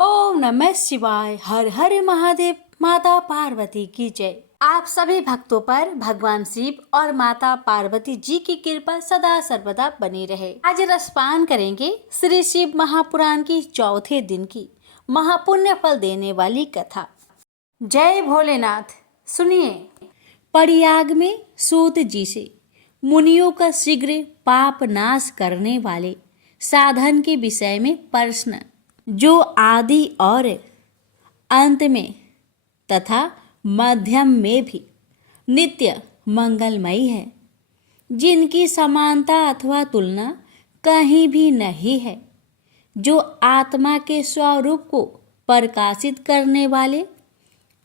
ओम नमः शिवाय। हर हर महादेव। माता पार्वती की जय। आप सभी भक्तों पर भगवान शिव और माता पार्वती जी की कृपा सदा सर्वदा बनी रहे। आज रसपान करेंगे श्री शिव महापुराण की चौथे दिन की महापुण्य फल देने वाली कथा। जय भोलेनाथ। सुनिए। प्रयाग में सूत जी से मुनियों का शीघ्र पाप नाश करने वाले साधन के विषय में प्रश्न, जो आदि और अंत में तथा मध्यम में भी नित्य मंगलमयी है, जिनकी समानता अथवा तुलना कहीं भी नहीं है, जो आत्मा के स्वरूप को प्रकाशित करने वाले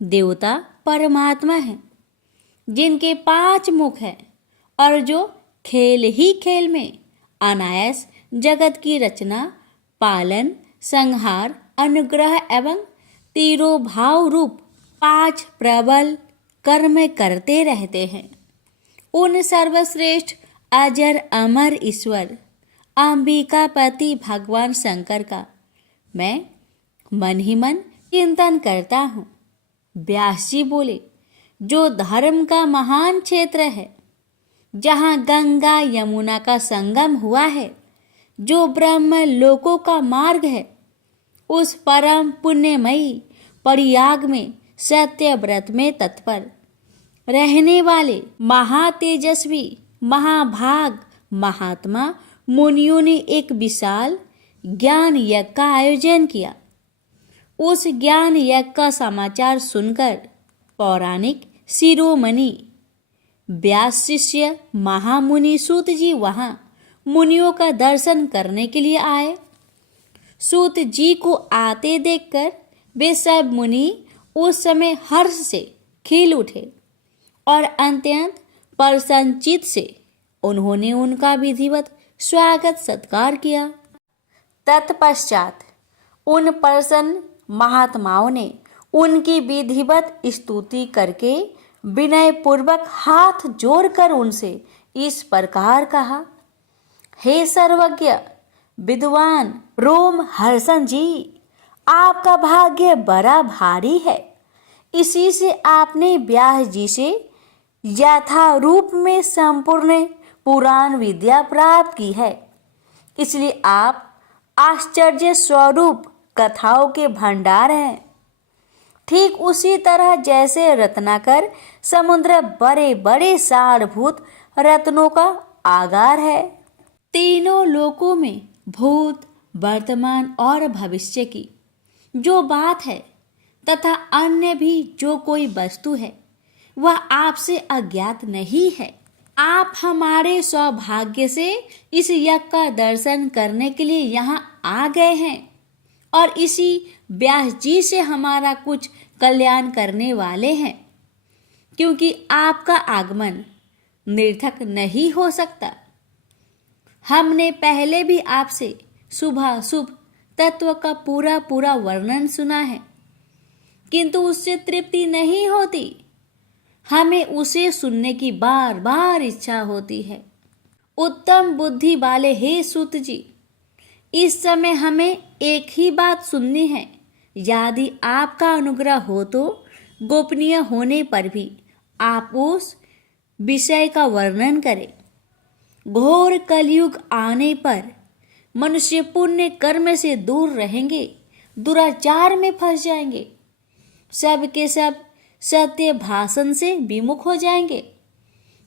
देवता परमात्मा है, जिनके 5 मुख हैं और जो खेल ही खेल में अनायास जगत की रचना, पालन, संहार, अनुग्रह एवं तिरोभाव रूप 5 प्रबल कर्म करते रहते हैं। उन सर्वश्रेष्ठ अजर अमर ईश्वर अंबिकापति भगवान शंकर का मैं मन ही मन चिंतन करता हूँ। व्यास जी बोले, जो धर्म का महान क्षेत्र है, जहाँ गंगा यमुना का संगम हुआ है, जो ब्रह्म लोकों का मार्ग है, उस परम पुण्यमयी प्रयाग में सत्य व्रत में तत्पर रहने वाले महातेजस्वी महाभाग महात्मा मुनियों ने एक विशाल ज्ञान यज्ञ का आयोजन किया। उस ज्ञान यज्ञ का समाचार सुनकर पौराणिक शिरोमणि व्यास शिष्य महामुनि सूत जी वहां मुनियों का दर्शन करने के लिए आए। सूत जी को आते देखकर वे सब मुनि उस समय हर्ष से खिल उठे और अत्यंत प्रसन्नचित से उन्होंने उनका विधिवत स्वागत सत्कार किया। तत्पश्चात उन प्रसन्न महात्माओं ने उनकी विधिवत स्तुति करके विनय पूर्वक हाथ जोड़कर उनसे इस प्रकार कहा, हे सर्वज्ञ विद्वान रोम हर्षण जी, आपका भाग्य बड़ा भारी है। इसी से आपने व्यास जी से यथारूप में संपूर्ण पुराण विद्या प्राप्त की है। इसलिए आप आश्चर्य स्वरूप कथाओं के भंडार हैं। ठीक उसी तरह जैसे रत्नाकर समुद्र बड़े बड़े सारभूत रत्नों का आगार है। तीनों लोकों में भूत, वर्तमान और भविष्य की जो बात है तथा अन्य भी जो कोई वस्तु है, वह आपसे अज्ञात नहीं है। आप हमारे सौभाग्य से इस यज्ञ का दर्शन करने के लिए यहाँ आ गए हैं और इसी व्यास जी से हमारा कुछ कल्याण करने वाले हैं, क्योंकि आपका आगमन निरर्थक नहीं हो सकता। हमने पहले भी आपसे शुभाशुभ तत्व का पूरा वर्णन सुना है, किंतु उससे तृप्ति नहीं होती। हमें उसे सुनने की बार बार इच्छा होती है। उत्तम बुद्धि वाले हे सूत जी, इस समय हमें एक ही बात सुननी है। यदि आपका अनुग्रह हो तो गोपनीय होने पर भी आप उस विषय का वर्णन करें। घोर कलयुग आने पर मनुष्य पुण्य कर्म से दूर रहेंगे, दुराचार में फंस जाएंगे, सब के सब सत्य भाषण से विमुख हो जाएंगे,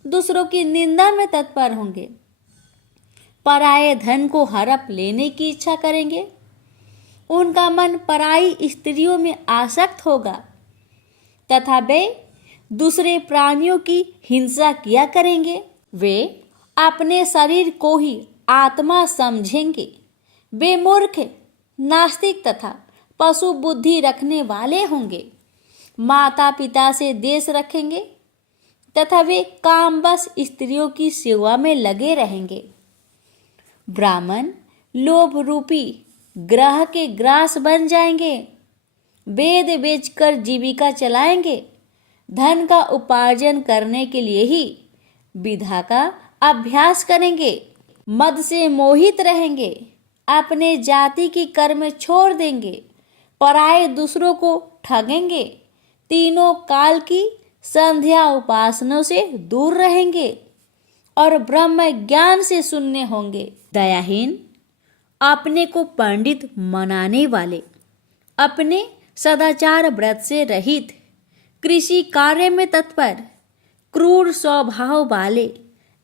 दूसरों की निंदा में तत्पर होंगे, पराये धन को हड़प लेने की इच्छा करेंगे, उनका मन पराई स्त्रियों में आसक्त होगा तथा वे दूसरे प्राणियों की हिंसा किया करेंगे। वे अपने शरीर को ही आत्मा समझेंगे। वे मूर्ख, नास्तिक तथा पशु बुद्धि रखने वाले होंगे। माता पिता से देश रखेंगे तथा वे कामवश स्त्रियों की सेवा में लगे रहेंगे। ब्राह्मण लोभ रूपी ग्रह के ग्रास बन जाएंगे। वेद बेचकर जीविका चलाएंगे। धन का उपार्जन करने के लिए ही विधा का अभ्यास करेंगे। मद से मोहित रहेंगे। अपने जाति की कर्म छोड़ देंगे। पराये दूसरों को ठगेंगे, तीनों काल की संध्या उपासनों से दूर रहेंगे और ब्रह्म ज्ञान से शून्य होंगे। दयाहीन, अपने को पंडित मनाने वाले, अपने सदाचार व्रत से रहित, कृषि कार्य में तत्पर, क्रूर स्वभाव वाले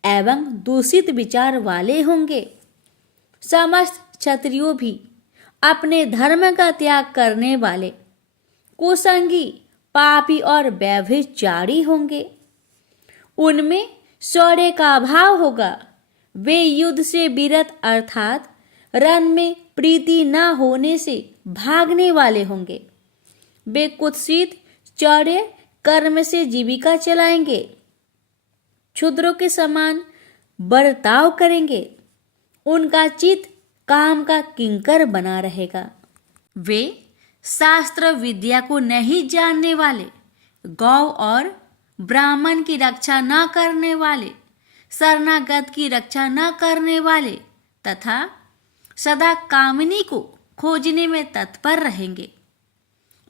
एवं दूषित विचार वाले होंगे। समस्त क्षत्रियों भी अपने धर्म का त्याग करने वाले, कुसंगी, पापी और व्यभिचारी होंगे। उनमें शौर्य का अभाव होगा। वे युद्ध से विरत अर्थात रण में प्रीति न होने से भागने वाले होंगे। वे कुत्सित चौर्य कर्म से जीविका चलाएंगे, क्षुद्रों के समान बर्ताव करेंगे। उनका चित्त काम का किंकर बना रहेगा। वे शास्त्र विद्या को नहीं जानने वाले, गौ और ब्राह्मण की रक्षा न करने वाले, शरणागत की रक्षा न करने वाले तथा सदा कामिनी को खोजने में तत्पर रहेंगे।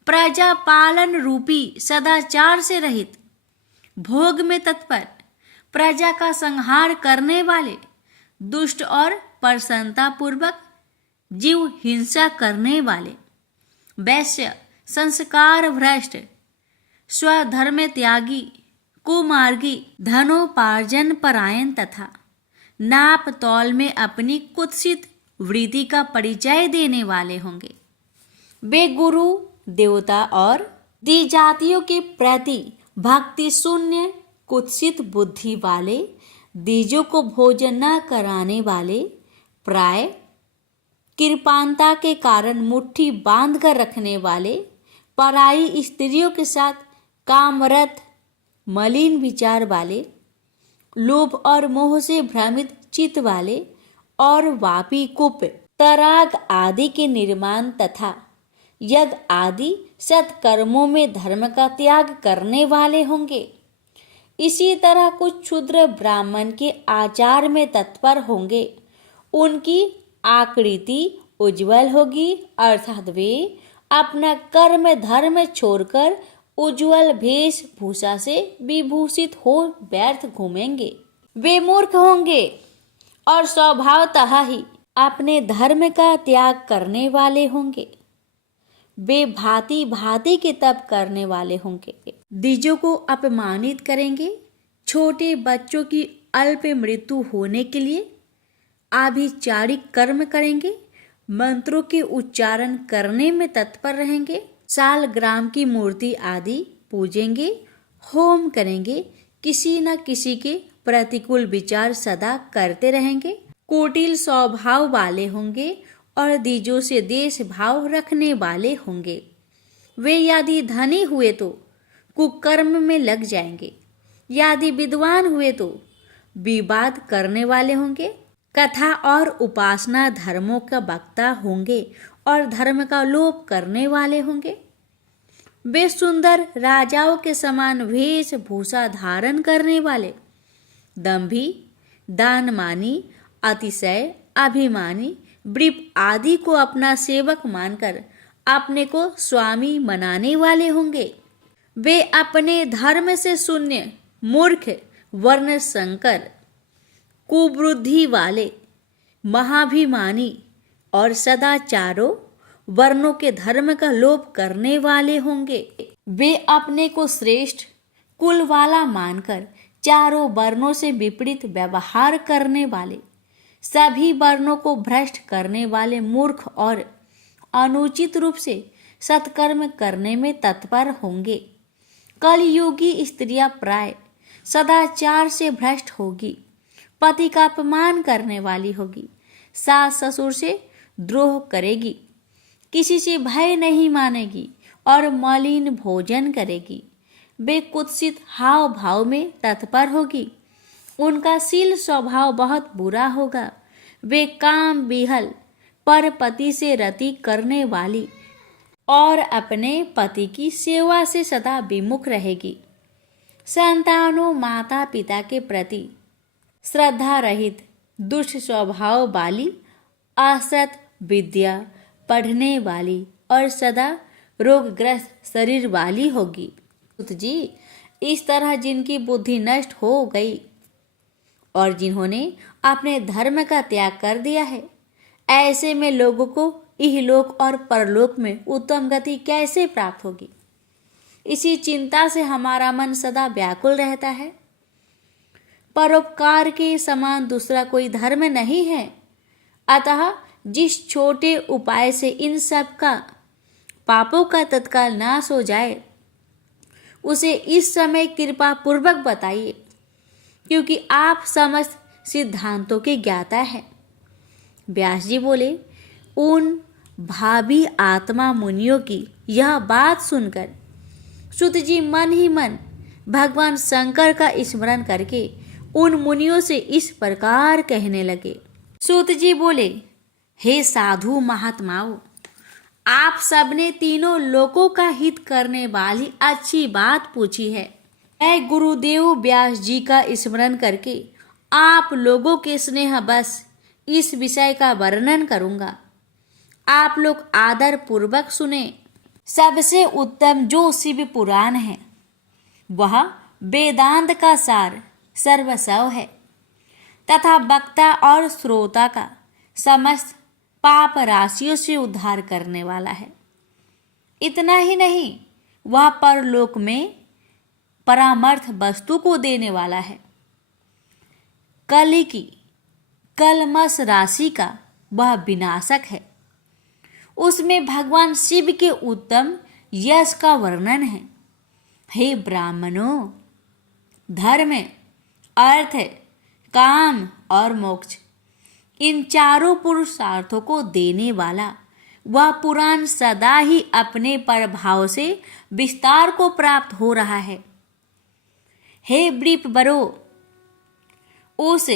प्रजा पालन रूपी सदाचार से रहित, भोग में तत्पर, प्रजा का संहार करने वाले, दुष्ट और प्रसन्नता पूर्वक जीव हिंसा करने वाले, वैश्य, संस्कार भ्रष्ट, स्वधर्म त्यागी, कुमार्गी, धनोपार्जन परायण तथा नाप तौल में अपनी कुत्सित वृत्ति का परिचय देने वाले होंगे। वे गुरु, देवता और दी जातियों के प्रति भक्ति शून्य, कुत्सित बुद्धि वाले, दीजों को भोजन न कराने वाले, प्राय कृपाणता के कारण मुट्ठी बांध कर रखने वाले, पराई स्त्रियों के साथ कामरत, मलिन विचार वाले, लोभ और मोह से भ्रमित चित्त वाले और वापी, कूप, तराग आदि के निर्माण तथा यज्ञ आदि सत्कर्मों में धर्म का त्याग करने वाले होंगे। इसी तरह कुछ क्षुद्र ब्राह्मण के आचार में तत्पर होंगे। उनकी आकृति उज्जवल होगी, अर्थात वे अपना कर्म धर्म छोड़कर उज्जवल वेशभूषा से विभूषित हो व्यर्थ घूमेंगे। वे मूर्ख होंगे और स्वभावतः ही अपने धर्म का त्याग करने वाले होंगे। वे भांति भांति के तप करने वाले होंगे, द्विजों को अपमानित करेंगे, छोटे बच्चों की अल्प मृत्यु होने के लिए आभिचारिक कर्म करेंगे, मंत्रों के उच्चारण करने में तत्पर रहेंगे, सालग्राम की मूर्ति आदि पूजेंगे, होम करेंगे, किसी न किसी के प्रतिकूल विचार सदा करते रहेंगे, कुटिल स्वभाव वाले होंगे और द्विजों से देश भाव रखने वाले होंगे। वे यदि धनी हुए तो कुकर्म में लग जाएंगे, यदि विद्वान हुए तो विवाद करने वाले होंगे, कथा और उपासना धर्मों का वक्ता होंगे और धर्म का लोप करने वाले होंगे। वे सुंदर राजाओं के समान वेशभूषा धारण करने वाले, दंभी, दानमानी, अतिशय, अभिमानी, वृप आदि को अपना सेवक मानकर अपने को स्वामी मनाने वाले होंगे। वे अपने धर्म से शून्य, मूर्ख, वर्ण संकर, कुबुद्धि वाले, महाभिमानी और सदाचारों वर्णों के धर्म का लोप करने वाले होंगे। वे अपने को श्रेष्ठ कुल वाला मानकर चारों वर्णों से विपरीत व्यवहार करने वाले, सभी वर्णों को भ्रष्ट करने वाले मूर्ख और अनुचित रूप से सत्कर्म करने में तत्पर होंगे। कलयुगी स्त्रियां प्राय सदाचार से भ्रष्ट होगी, पति का अपमान करने वाली होगी, सास ससुर से द्रोह करेगी, किसी से भय नहीं मानेगी और मलिन भोजन करेगी। वे कुत्सित हाव भाव में तत्पर होगी, उनका शील स्वभाव बहुत बुरा होगा। वे काम विहल, पर पति से रति करने वाली और अपने पति की सेवा से सदा विमुख रहेगी। संतानों माता पिता के प्रति श्रद्धा रहित, दुष्ट स्वभाव वाली, असत विद्या पढ़ने वाली और सदा रोगग्रस्त शरीर वाली होगी। सूत जी, इस तरह जिनकी बुद्धि नष्ट हो गई और जिन्होंने अपने धर्म का त्याग कर दिया है, ऐसे में लोगों को इहलोक और परलोक में उत्तम गति कैसे प्राप्त होगी? इसी चिंता से हमारा मन सदा व्याकुल रहता है। परोपकार के समान दूसरा कोई धर्म नहीं है। अतः जिस छोटे उपाय से इन सब का पापों का तत्काल नाश हो जाए, उसे इस समय कृपा पूर्वक बताइए, क्योंकि आप समस्त सिद्धांतों के ज्ञाता हैं। व्यास जी बोले, उन भावी आत्मा मुनियों की यह बात सुनकर सूत जी मन ही मन भगवान शंकर का स्मरण करके उन मुनियों से इस प्रकार कहने लगे। सूत जी बोले, हे साधु महात्माओं, आप सबने तीनों लोकों का हित करने वाली अच्छी बात पूछी है। मैं गुरुदेव व्यास जी का स्मरण करके आप लोगों के स्नेह बस इस विषय का वर्णन करूंगा। आप लोग आदर पूर्वक सुने। सबसे उत्तम जो शिव पुराण है, वह वेदांत का सार सर्वस्व है तथा वक्ता और श्रोता का समस्त पाप राशियों से उद्धार करने वाला है। इतना ही नहीं, वह परलोक में परामर्थ वस्तु को देने वाला है। कली की कलमश राशि का वह विनाशक है। उसमें भगवान शिव के उत्तम यश का वर्णन है। हे ब्राह्मणों, धर्म, अर्थ, काम और मोक्ष, इन चारों पुरुषार्थों को देने वाला वह पुराण सदा ही अपने प्रभाव से विस्तार को प्राप्त हो रहा है। हे वृपवरो, उस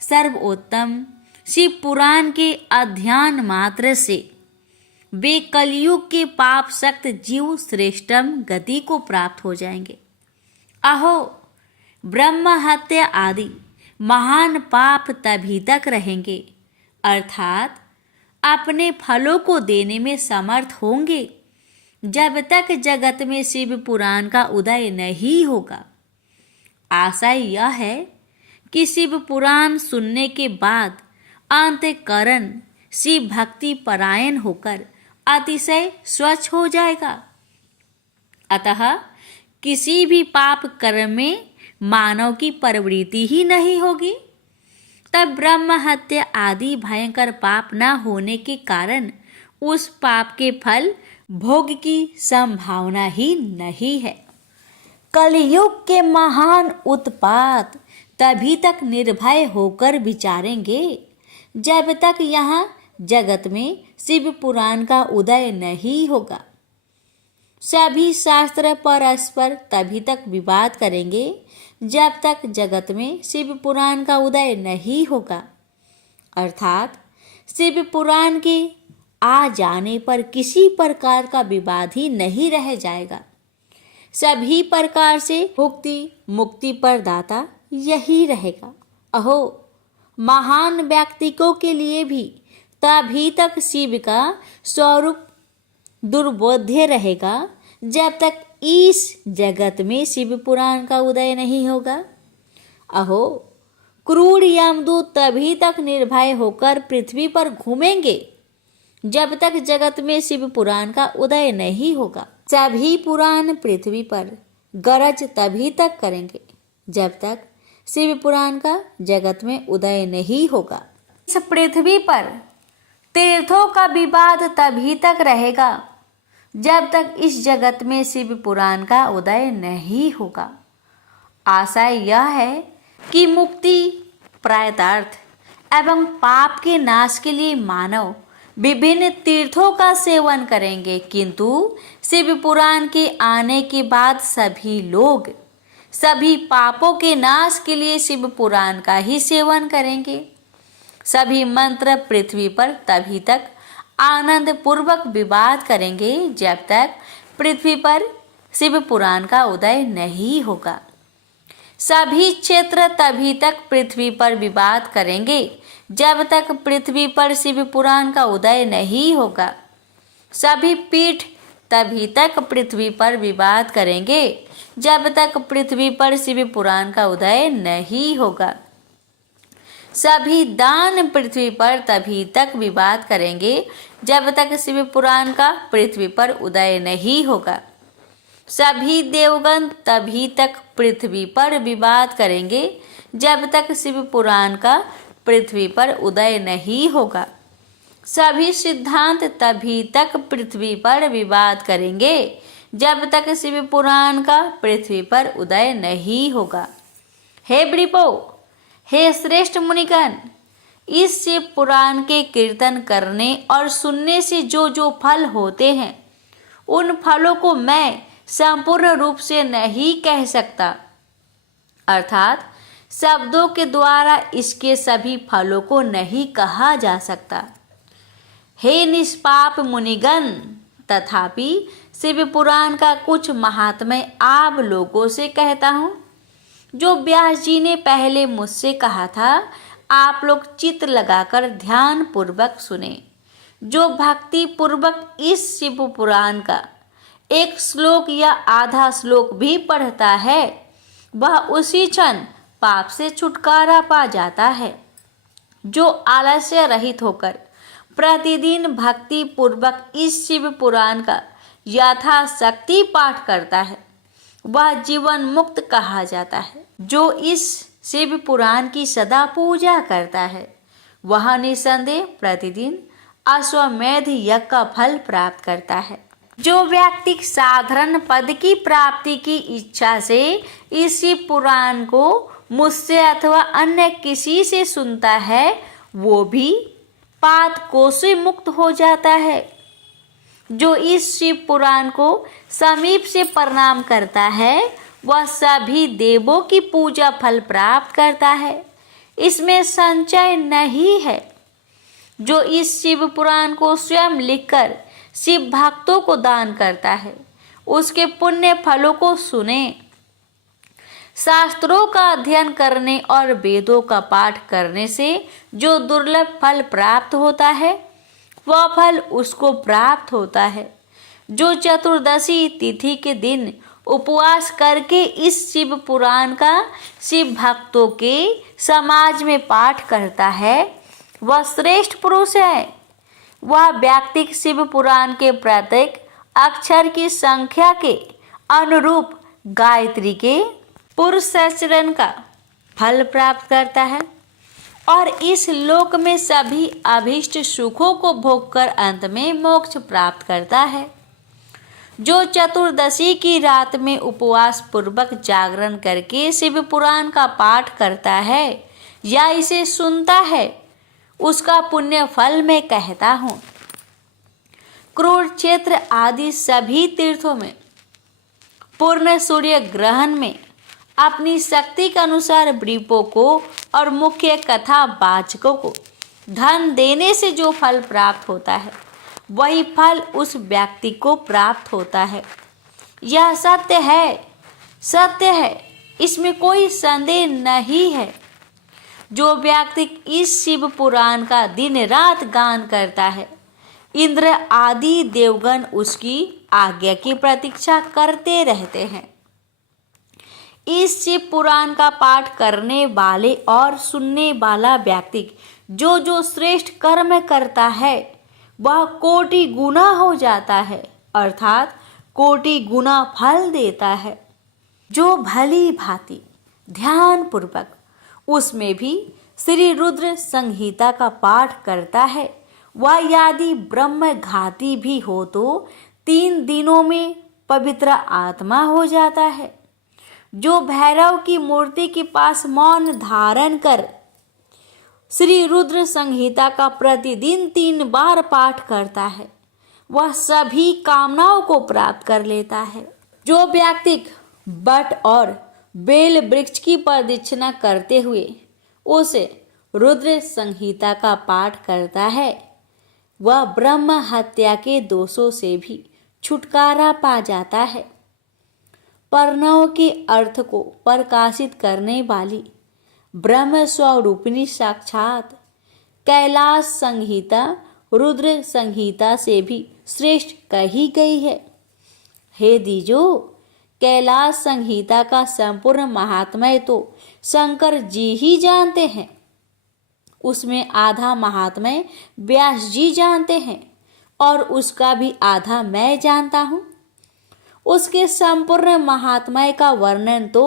सर्वोत्तम शिव पुराण के अध्ययन मात्र से वे कलयुग के पाप सक्त जीव श्रेष्ठम गति को प्राप्त हो जाएंगे। अहो, ब्रह्म हत्या आदि महान पाप तभी तक रहेंगे, अर्थात अपने फलों को देने में समर्थ होंगे, जब तक जगत में शिव पुराण का उदय नहीं होगा। आशा यह है कि शिव पुराण सुनने के बाद अंतःकरण शिव भक्ति परायण होकर अतिशय स्वच्छ हो जाएगा। अतः किसी भी पाप कर्म में मानव की प्रवृत्ति ही नहीं होगी। तब ब्रह्म हत्या आदि भयंकर पाप न होने के कारण उस पाप के फल भोग की संभावना ही नहीं है। कलयुग के महान उत्पात तभी तक निर्भय होकर विचारेंगे जब तक यहाँ जगत में शिव पुराण का उदय नहीं होगा। सभी शास्त्र परस्पर तभी तक विवाद करेंगे जब तक जगत में शिव पुराण का उदय नहीं होगा। अर्थात शिव पुराण के आ जाने पर किसी प्रकार का विवाद ही नहीं रह जाएगा। सभी प्रकार से मुक्ति प्रदाता यही रहेगा। अहो, महान व्यक्तियों के लिए भी तभी तक शिव का स्वरूप दुर्बोध्य रहेगा जब तक इस जगत में शिव पुराण का उदय नहीं होगा। अहो, क्रूर यमदूत तभी तक निर्भय होकर पृथ्वी पर घूमेंगे जब तक जगत में शिव पुराण का उदय नहीं होगा। सभी पुराण पृथ्वी पर गरज तभी तक करेंगे जब तक शिव पुराण का जगत में उदय नहीं होगा। इस पृथ्वी पर तीर्थों का विवाद तभी तक रहेगा जब तक इस जगत में शिव पुराण का उदय नहीं होगा। आशा यह है कि मुक्ति, प्रायतार्थ एवं पाप के नाश के लिए मानव विभिन्न तीर्थों का सेवन करेंगे, किंतु शिव पुराण के आने के बाद सभी लोग सभी पापों के नाश के लिए शिव पुराण का ही सेवन करेंगे। सभी मंत्र पृथ्वी पर तभी तक आनंद पूर्वक विवाद करेंगे जब तक पृथ्वी पर शिव पुराण का उदय नहीं होगा। सभी क्षेत्र तभी तक पृथ्वी पर विवाद करेंगे जब तक पृथ्वी पर शिव पुराण का उदय नहीं होगा। सभी पीठ तभी तक पृथ्वी पर विवाद करेंगे जब तक पृथ्वी पर शिव पुराण का उदय नहीं होगा। सभी दान पृथ्वी पर तभी तक विवाद करेंगे जब तक शिव पुराण का पृथ्वी पर उदय नहीं होगा। सभी देवगण तभी तक पृथ्वी पर विवाद करेंगे जब तक शिव पुराण का पृथ्वी पर उदय नहीं होगा। सभी सिद्धांत तभी तक पृथ्वी पर विवाद करेंगे जब तक शिव पुराण का पृथ्वी पर उदय नहीं होगा। हे वृपो, हे श्रेष्ठ मुनिगण, इस शिव पुराण के कीर्तन करने और सुनने से जो जो फल होते हैं उन फलों को मैं संपूर्ण रूप से नहीं कह सकता, अर्थात शब्दों के द्वारा इसके सभी फलों को नहीं कहा जा सकता। हे निष्पाप मुनिगण, तथापि शिव पुराण का कुछ महात्म्य आप लोगों से कहता हूँ, जो व्यास जी ने पहले मुझसे कहा था। आप लोग चित्त लगाकर ध्यान पूर्वक सुने। जो भक्ति पूर्वक इस शिव पुराण का एक श्लोक या आधा श्लोक भी पढ़ता है वह उसी क्षण पाप से छुटकारा पा जाता है। जो आलस्य रहित होकर प्रतिदिन भक्ति पूर्वक इस शिव पुराण का यथाशक्ति पाठ करता है वह जीवन मुक्त कहा जाता है। जो इस शिव पुराण की सदा पूजा करता है वह निसंदेह प्रतिदिन अश्वमेध यज्ञ का फल प्राप्त करता है। जो व्यक्ति साधारण पद की प्राप्ति की इच्छा से इस शिव पुराण को मुझसे अथवा अन्य किसी से सुनता है वो भी पातकों से मुक्त हो जाता है। जो इस शिव पुराण को समीप से प्रणाम करता है वह सभी देवों की पूजा फल प्राप्त करता है, इसमें संचय नहीं है। जो इस शिव पुराण को स्वयं लिखकर शिव भक्तों को दान करता है उसके पुण्य फलों को सुने। शास्त्रों का अध्ययन करने और वेदों का पाठ करने से जो दुर्लभ फल प्राप्त होता है वह फल उसको प्राप्त होता है। जो चतुर्दशी तिथि के दिन उपवास करके इस शिव पुराण का शिव भक्तों के समाज में पाठ करता है वह श्रेष्ठ पुरुष है। वह व्यक्ति शिव पुराण के प्रत्येक अक्षर की संख्या के अनुरूप गायत्री के पुरुषाचरण का फल प्राप्त करता है और इस लोक में सभी अभीष्ट सुखों को भोगकर अंत में मोक्ष प्राप्त करता है। जो चतुर्दशी की रात में उपवास पूर्वक जागरण करके शिव पुराण का पाठ करता है या इसे सुनता है उसका पुण्य फल मैं कहता हूँ। कुरुक्षेत्र आदि सभी तीर्थों में पूर्ण सूर्य ग्रहण में अपनी शक्ति के अनुसार वृपों को और मुख्य कथा वाचकों को धन देने से जो फल प्राप्त होता है वही फल उस व्यक्ति को प्राप्त होता है। यह सत्य है, सत्य है, इसमें कोई संदेह नहीं है। जो व्यक्ति इस शिव पुराण का दिन रात गान करता है इंद्र आदि देवगण उसकी आज्ञा की प्रतीक्षा करते रहते हैं। इस शिव पुराण का पाठ करने वाले और सुनने वाला व्यक्ति जो जो श्रेष्ठ कर्म करता है वह कोटि गुना हो जाता है, अर्थात कोटि गुना फल देता है। जो भली भांति ध्यान पूर्वक उसमें भी श्री रुद्र संहिता का पाठ करता है वह यदि ब्रह्म घाती भी हो तो 3 दिनों में पवित्र आत्मा हो जाता है। जो भैरव की मूर्ति के पास मौन धारण कर श्री रुद्र संहिता का प्रतिदिन 3 बार पाठ करता है वह सभी कामनाओं को प्राप्त कर लेता है। जो व्यक्ति बट और बेल वृक्ष की प्रदक्षिणा करते हुए उसे रुद्र संहिता का पाठ करता है वह ब्रह्म हत्या के दोषों से भी छुटकारा पा जाता है। प्रणव के अर्थ को प्रकाशित करने वाली ब्रह्म स्वरूपिणी साक्षात कैलाश संहिता रुद्र संहिता से भी श्रेष्ठ कही गई है। हे द्विजो, कैलाश संहिता का संपूर्ण महात्म्य तो शंकर जी ही जानते हैं। उसमें आधा महात्म्य व्यास जी जानते हैं और उसका भी आधा मैं जानता हूँ। उसके संपूर्ण महात्म्य का वर्णन तो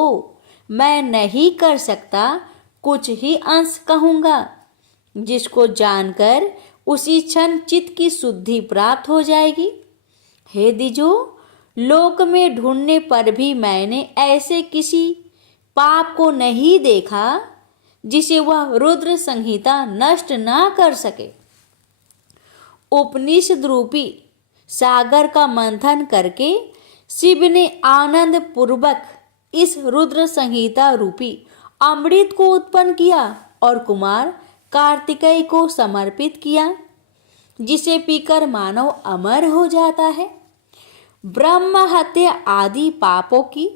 मैं नहीं कर सकता, कुछ ही अंश कहूँगा, जिसको जानकर उसी क्षण चित्त की शुद्धि प्राप्त हो जाएगी। हे द्विजो, लोक में ढूंढने पर भी मैंने ऐसे किसी पाप को नहीं देखा जिसे वह रुद्र संहिता नष्ट ना कर सके। उपनिषद रूपी सागर का मंथन करके शिव ने आनंद पूर्वक इस रुद्र संहिता रूपी अमृत को उत्पन्न किया और कुमार कार्तिकेय को समर्पित किया, जिसे पीकर मानव अमर हो जाता है। ब्रह्म हत्या आदि पापों की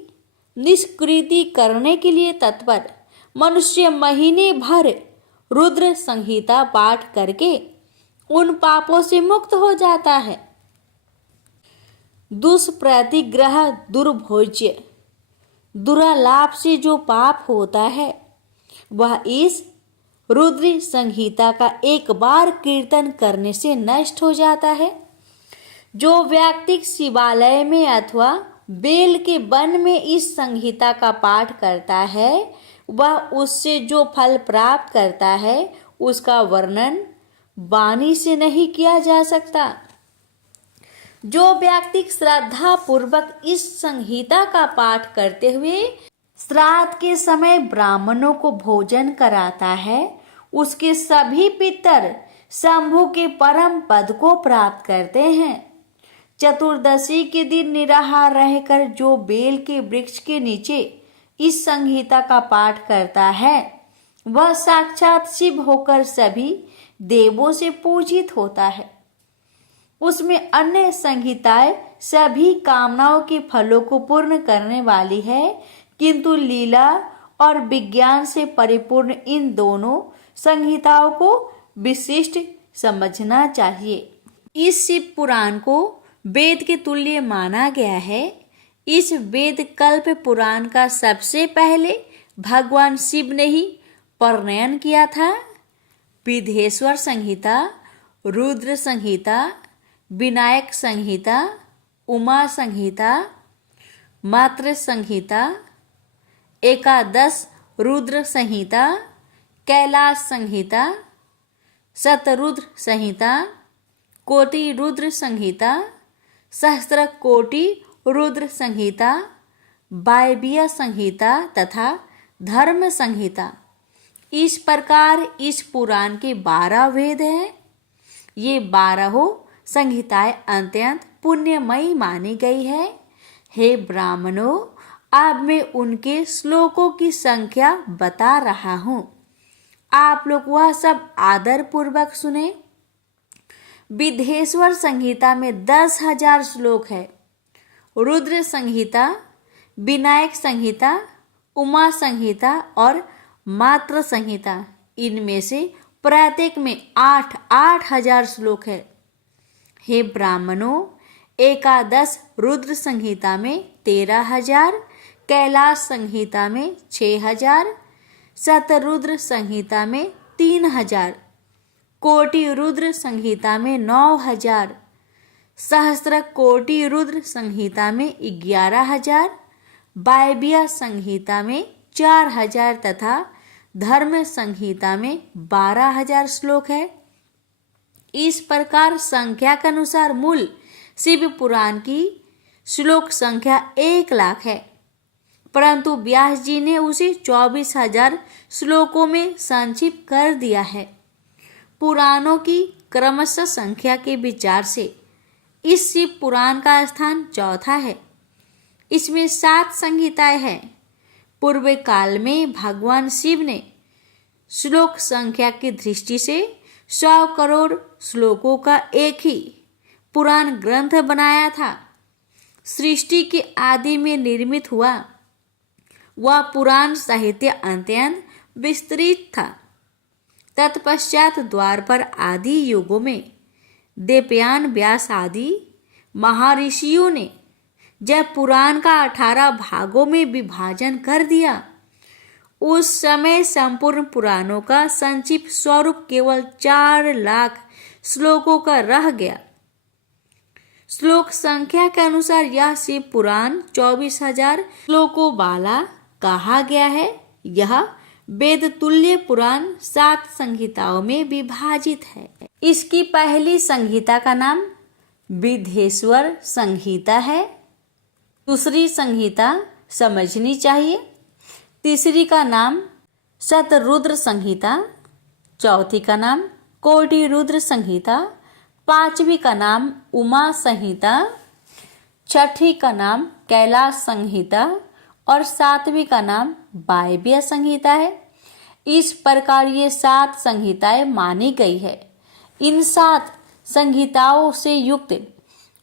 निष्कृति करने के लिए तत्पर मनुष्य महीने भर रुद्र संहिता पाठ करके उन पापों से मुक्त हो जाता है। दुष्प्रतिग्रह दुर्भोज्य दुरालाप से जो पाप होता है वह इस रुद्र संहिता का एक बार कीर्तन करने से नष्ट हो जाता है। जो व्यक्ति शिवालय में अथवा बेल के वन में इस संहिता का पाठ करता है वह उससे जो फल प्राप्त करता है उसका वर्णन वाणी से नहीं किया जा सकता। जो व्यक्ति श्रद्धा पूर्वक इस संहिता का पाठ करते हुए श्राद्ध के समय ब्राह्मणों को भोजन कराता है उसके सभी पितर शंभु के परम पद को प्राप्त करते हैं। चतुर्दशी के दिन निराहार रहकर जो बेल के वृक्ष के नीचे इस संहिता का पाठ करता है वह साक्षात शिव होकर सभी देवों से पूजित होता है। उसमें अन्य संहिताएं सभी कामनाओं के फलों को पूर्ण करने वाली है, किंतु लीला और विज्ञान से परिपूर्ण इन दोनों संहिताओं को विशिष्ट समझना चाहिए। इस शिव पुराण को वेद के तुल्य माना गया है। इस वेद कल्प पुराण का सबसे पहले भगवान शिव ने ही प्रणयन किया था। विधेश्वर संहिता, रुद्र संहिता, विनायक संहिता, उमा संहिता, मातृ संहिता, एकादश रुद्र संहिता, कैलाश संहिता, शतरुद्र संहिता, कोटि रुद्र संहिता, सहस्त्र कोटि रुद्र संहिता, वायव्य संहिता तथा धर्म संहिता, इस प्रकार इस पुराण के 12 वेद हैं। ये 12 संहिताएं अत्यंत पुण्यमयी मानी गई है। हे ब्राह्मणों, अब मैं उनके श्लोकों की संख्या बता रहा हूँ, आप लोग वह सब आदर पूर्वक सुने। विधेश्वर संहिता में 10,000 श्लोक है। रुद्र संहिता, विनायक संहिता, उमा संहिता और मातृ संहिता, इनमें से प्रत्येक में 8,000 श्लोक है। हे ब्राह्मणों, एकादश रुद्र संहिता में 13,000, कैलाश संहिता में 6,000, शतरुद्र संहिता में 3,000, कोटि रुद्र संहिता में 9,000, सहस्त्र कोटि रुद्र संहिता में 11,000, वायव्य संहिता में 4,000 तथा धर्म संहिता में 12,000 श्लोक है। इस प्रकार संख्या के अनुसार मूल शिव पुराण की श्लोक संख्या 1,00,000 है, परंतु व्यास जी ने उसे 24,000 श्लोकों में संक्षिप्त कर दिया है। पुराणों की क्रमशः संख्या के विचार से इस शिव पुराण का स्थान चौथा है। इसमें 7 संहिताएं हैं। पूर्व काल में भगवान शिव ने श्लोक संख्या की दृष्टि से 100 करोड़ श्लोकों का एक ही पुराण ग्रंथ बनाया था। सृष्टि के आदि में निर्मित हुआ वह पुराण साहित्य अत्यंत विस्तृत था। तत्पश्चात द्वापर आदि युगों में देवयान व्यास आदि महर्षियों ने जब पुराण का 18 भागों में विभाजन कर दिया, उस समय संपूर्ण पुराणों का संक्षिप्त स्वरूप केवल 4 लाख श्लोकों का रह गया। श्लोक संख्या के अनुसार यह शिव पुराण 24,000 श्लोकों वाला कहा गया है। यह वेद तुल्य पुराण 7 संहिताओं में विभाजित है। इसकी पहली संहिता का नाम विधेश्वर संहिता है। दूसरी संहिता समझनी चाहिए। तीसरी का नाम शतरुद्र संहिता, चौथी का नाम कोटि रुद्र संहिता, पांचवी का नाम उमा संहिता, छठी का नाम कैलाश संहिता और सातवीं का नाम वायव्य संहिता है। इस प्रकार ये 7 संहिताएं मानी गई है। इन 7 संहिताओं से युक्त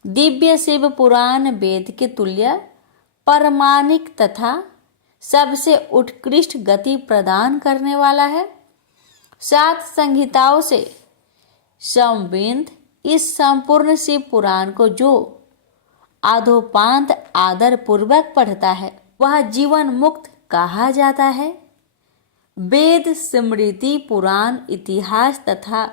दिव्य शिव पुराण वेद के तुल्य परमाणिक तथा सबसे उत्कृष्ट गति प्रदान करने वाला है। 7 संहिताओं से संबंध इस संपूर्ण शिव पुराण को जो आधोपांत आदर पूर्वक पढ़ता है वह जीवन मुक्त कहा जाता है। वेद, स्मृति, पुराण, इतिहास तथा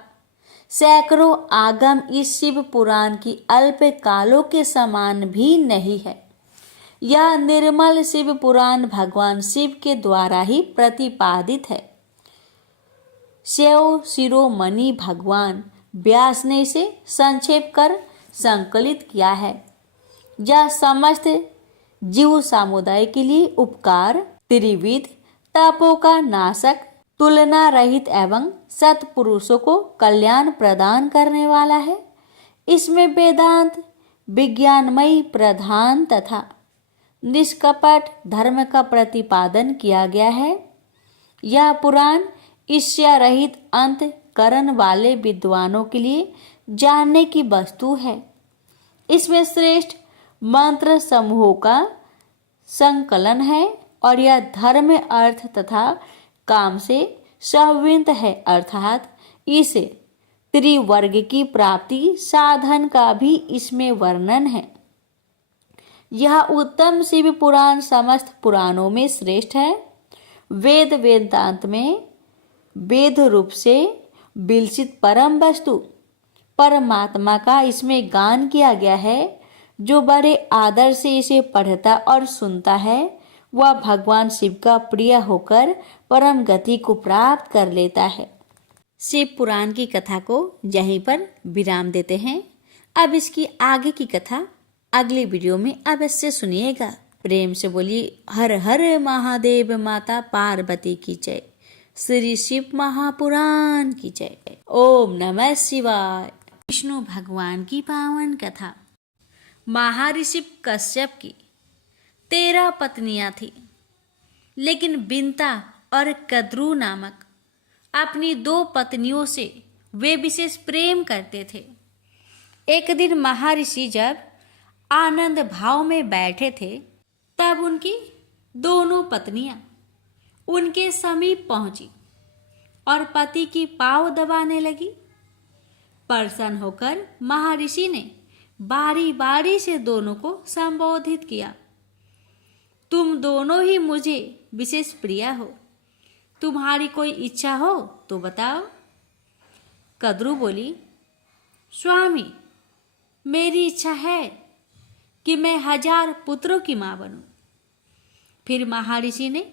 सैकड़ों आगम इस शिव पुराण की अल्प कालों के समान भी नहीं है। यह निर्मल शिव पुराण भगवान शिव के द्वारा ही प्रतिपादित है। शिव शिरोमणि भगवान व्यास ने इसे संक्षेप कर संकलित किया है। यह समस्त जीव समुदाय के लिए उपकार, त्रिविध तपों का नाशक, तुलना रहित एवं सत्पुरुषों को कल्याण प्रदान करने वाला है। इसमें वेदांत, विज्ञानमयी प्रधान तथा निष्कपट धर्म का प्रतिपादन किया गया है। यह पुराण ईर्ष्या रहित अंतःकरण वाले विद्वानों के लिए जानने की वस्तु है। इसमें श्रेष्ठ मंत्र समूहों का संकलन है और यह धर्म, अर्थ तथा काम से संवित है, अर्थात इस त्रिवर्ग की प्राप्ति साधन का भी इसमें वर्णन है। यह उत्तम शिव पुराण समस्त पुराणों में श्रेष्ठ है। वेद वेदांत में वेद रूप से विलसित परम वस्तु परमात्मा का इसमें गान किया गया है। जो बड़े आदर से इसे पढ़ता और सुनता है वह भगवान शिव का प्रिय होकर परम गति को प्राप्त कर लेता है। शिव पुराण की कथा को यहीं पर विराम देते हैं। अब इसकी आगे की कथा अगली वीडियो में अवश्य सुनिएगा। प्रेम से बोलिए हर हर महादेव, माता पार्वती की जय। श्री शिव महापुराण की जय। ओम नमः शिवाय। विष्णु भगवान की पावन कथा। महर्षि कश्यप की 13 पत्नियां थी, लेकिन बिंता और कद्रू नामक अपनी 2 पत्नियों से वे विशेष प्रेम करते थे। एक दिन महर्षि जब आनंद भाव में बैठे थे तब उनकी दोनों पत्नियां उनके समीप पहुंची और पति की पाँव दबाने लगी। प्रसन्न होकर महर्षि ने बारी बारी से दोनों को संबोधित किया। तुम दोनों ही मुझे विशेष प्रिय हो, तुम्हारी कोई इच्छा हो तो बताओ। कद्रू बोली, स्वामी, मेरी इच्छा है कि मैं 1000 पुत्रों की मां बनूं। फिर महर्षि ने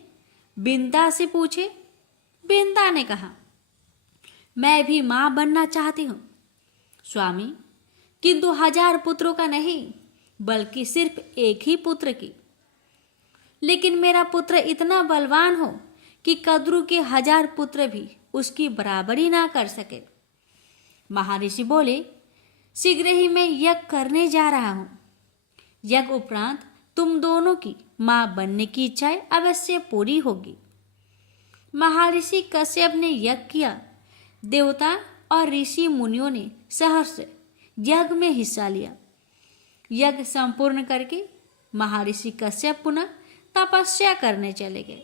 बिंदा से पूछे। बिंदा ने कहा, मैं भी मां बनना चाहती हूं स्वामी, किंतु 1000 पुत्रों का नहीं बल्कि सिर्फ एक ही पुत्र की। लेकिन मेरा पुत्र इतना बलवान हो कि कद्रू के 1000 पुत्र भी उसकी बराबरी ना कर सके। महर्षि बोले, शीघ्र ही मैं यज्ञ करने जा रहा हूं। यज्ञ उपरांत तुम दोनों की मां बनने की इच्छाएं अवश्य पूरी होगी। महर्षि कश्यप ने यज्ञ किया। देवता और ऋषि मुनियों ने सहर्ष यज्ञ में हिस्सा लिया। यज्ञ संपूर्ण करके महर्षि कश्यप पुनः तपस्या करने चले गए।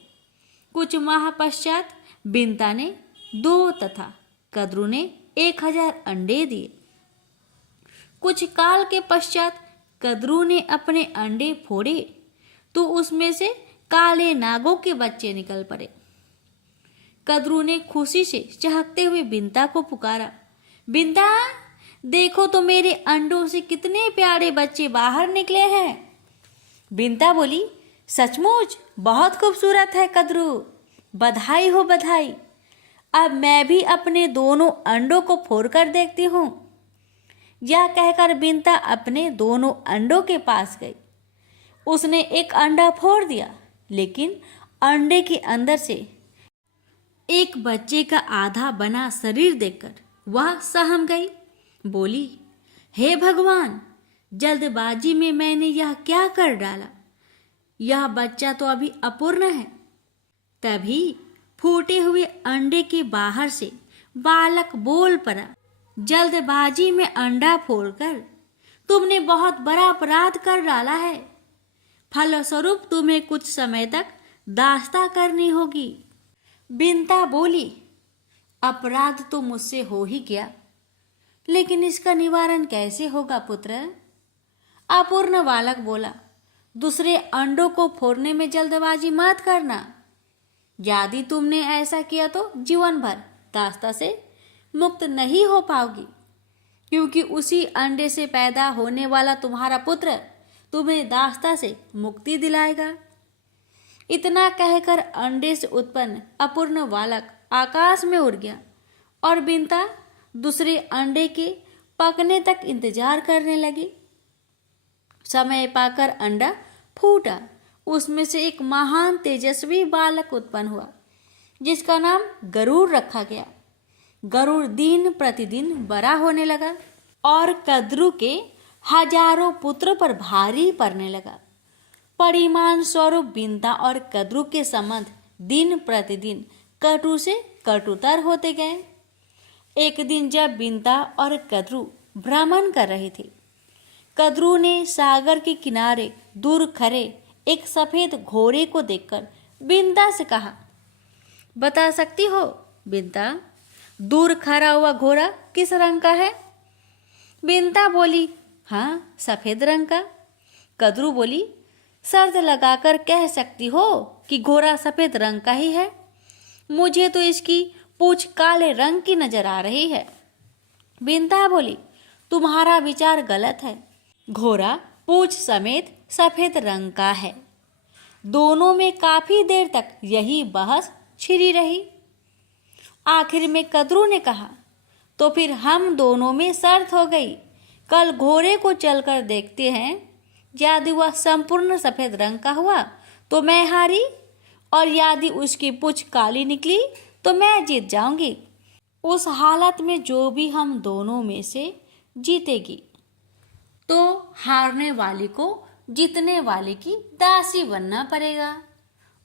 कुछ माह पश्चात बिंता ने 2 तथा कद्रू ने 1000 अंडे दिए। कुछ काल के पश्चात कद्रू ने अपने अंडे फोड़े तो उसमें से काले नागों के बच्चे निकल पड़े। कद्रू ने खुशी से चहकते हुए बिंता को पुकारा, बिंता देखो तो मेरे अंडों से कितने प्यारे बच्चे बाहर निकले हैं। बिंता बोली, सचमुच बहुत खूबसूरत है कद्रू, बधाई हो बधाई। अब मैं भी अपने दोनों अंडों को फोड़कर देखती हूँ। यह कहकर बिंता अपने दोनों अंडों के पास गई। उसने एक अंडा फोड़ दिया, लेकिन अंडे के अंदर से एक बच्चे का आधा बना शरीर देखकर वह सहम गई। बोली, हे भगवान, जल्दबाजी में मैंने यह क्या कर डाला। यह बच्चा तो अभी अपूर्ण है। तभी फूटे हुए अंडे के बाहर से बालक बोल पड़ा, जल्दबाजी में अंडा फोड़कर तुमने बहुत बड़ा अपराध कर डाला है। फलस्वरूप तुम्हें कुछ समय तक दास्ता करनी होगी। बिंता बोली, अपराध तो मुझसे हो ही गया, लेकिन इसका निवारण कैसे होगा पुत्र? अपूर्ण बालक बोला, दूसरे अंडों को फोड़ने में जल्दबाजी मत करना। यदि तुमने ऐसा किया तो जीवन भर दास्ता से मुक्त नहीं हो पाओगी, क्योंकि उसी अंडे से पैदा होने वाला तुम्हारा पुत्र तुम्हें दास्ता से मुक्ति दिलाएगा। इतना कहकर अंडे से उत्पन्न अपूर्ण बालक आकाश में उड़ गया और बिंता दूसरे अंडे के पकने तक इंतजार करने लगी। समय पाकर अंडा फूटा। उसमें से एक महान तेजस्वी बालक उत्पन्न हुआ, जिसका नाम गरुड़ रखा गया। गरुड़ दिन प्रतिदिन बड़ा होने लगा और कद्रू के हजारों पुत्रों पर भारी पड़ने लगा। परिमाण स्वरूप बिंता और कद्रू के संबंध दिन प्रतिदिन कटु से कटुतर होते गए। एक दिन जब बिंता और कद्रू भ्रमण कर रहे थे, कद्रू ने सागर के किनारे दूर खड़े एक सफेद घोड़े को देखकर बिंता से कहा, बता सकती हो बिंता, दूर खड़ा हुआ घोड़ा किस रंग का है? बिंता बोली, हाँ, सफेद रंग का। कद्रू बोली, शर्त लगाकर कह सकती हो कि घोड़ा सफेद रंग का ही है? मुझे तो इसकी पूंछ काले रंग की नजर आ रही है। बिंता बोली, तुम्हारा विचार गलत है। घोड़ा पूंछ समेत सफेद रंग का है। दोनों में काफी देर तक यही बहस छिड़ी रही। आखिर में कद्रू ने कहा, तो फिर हम दोनों में शर्त हो गई। कल घोड़े को चलकर देखते हैं। यदि वह संपूर्ण सफेद रंग का हुआ तो मैं हारी, और यदि उसकी पूंछ काली निकली तो मैं जीत जाऊंगी। उस हालत में जो भी हम दोनों में से जीतेगी, तो हारने वाली को जीतने वाले की दासी बनना पड़ेगा।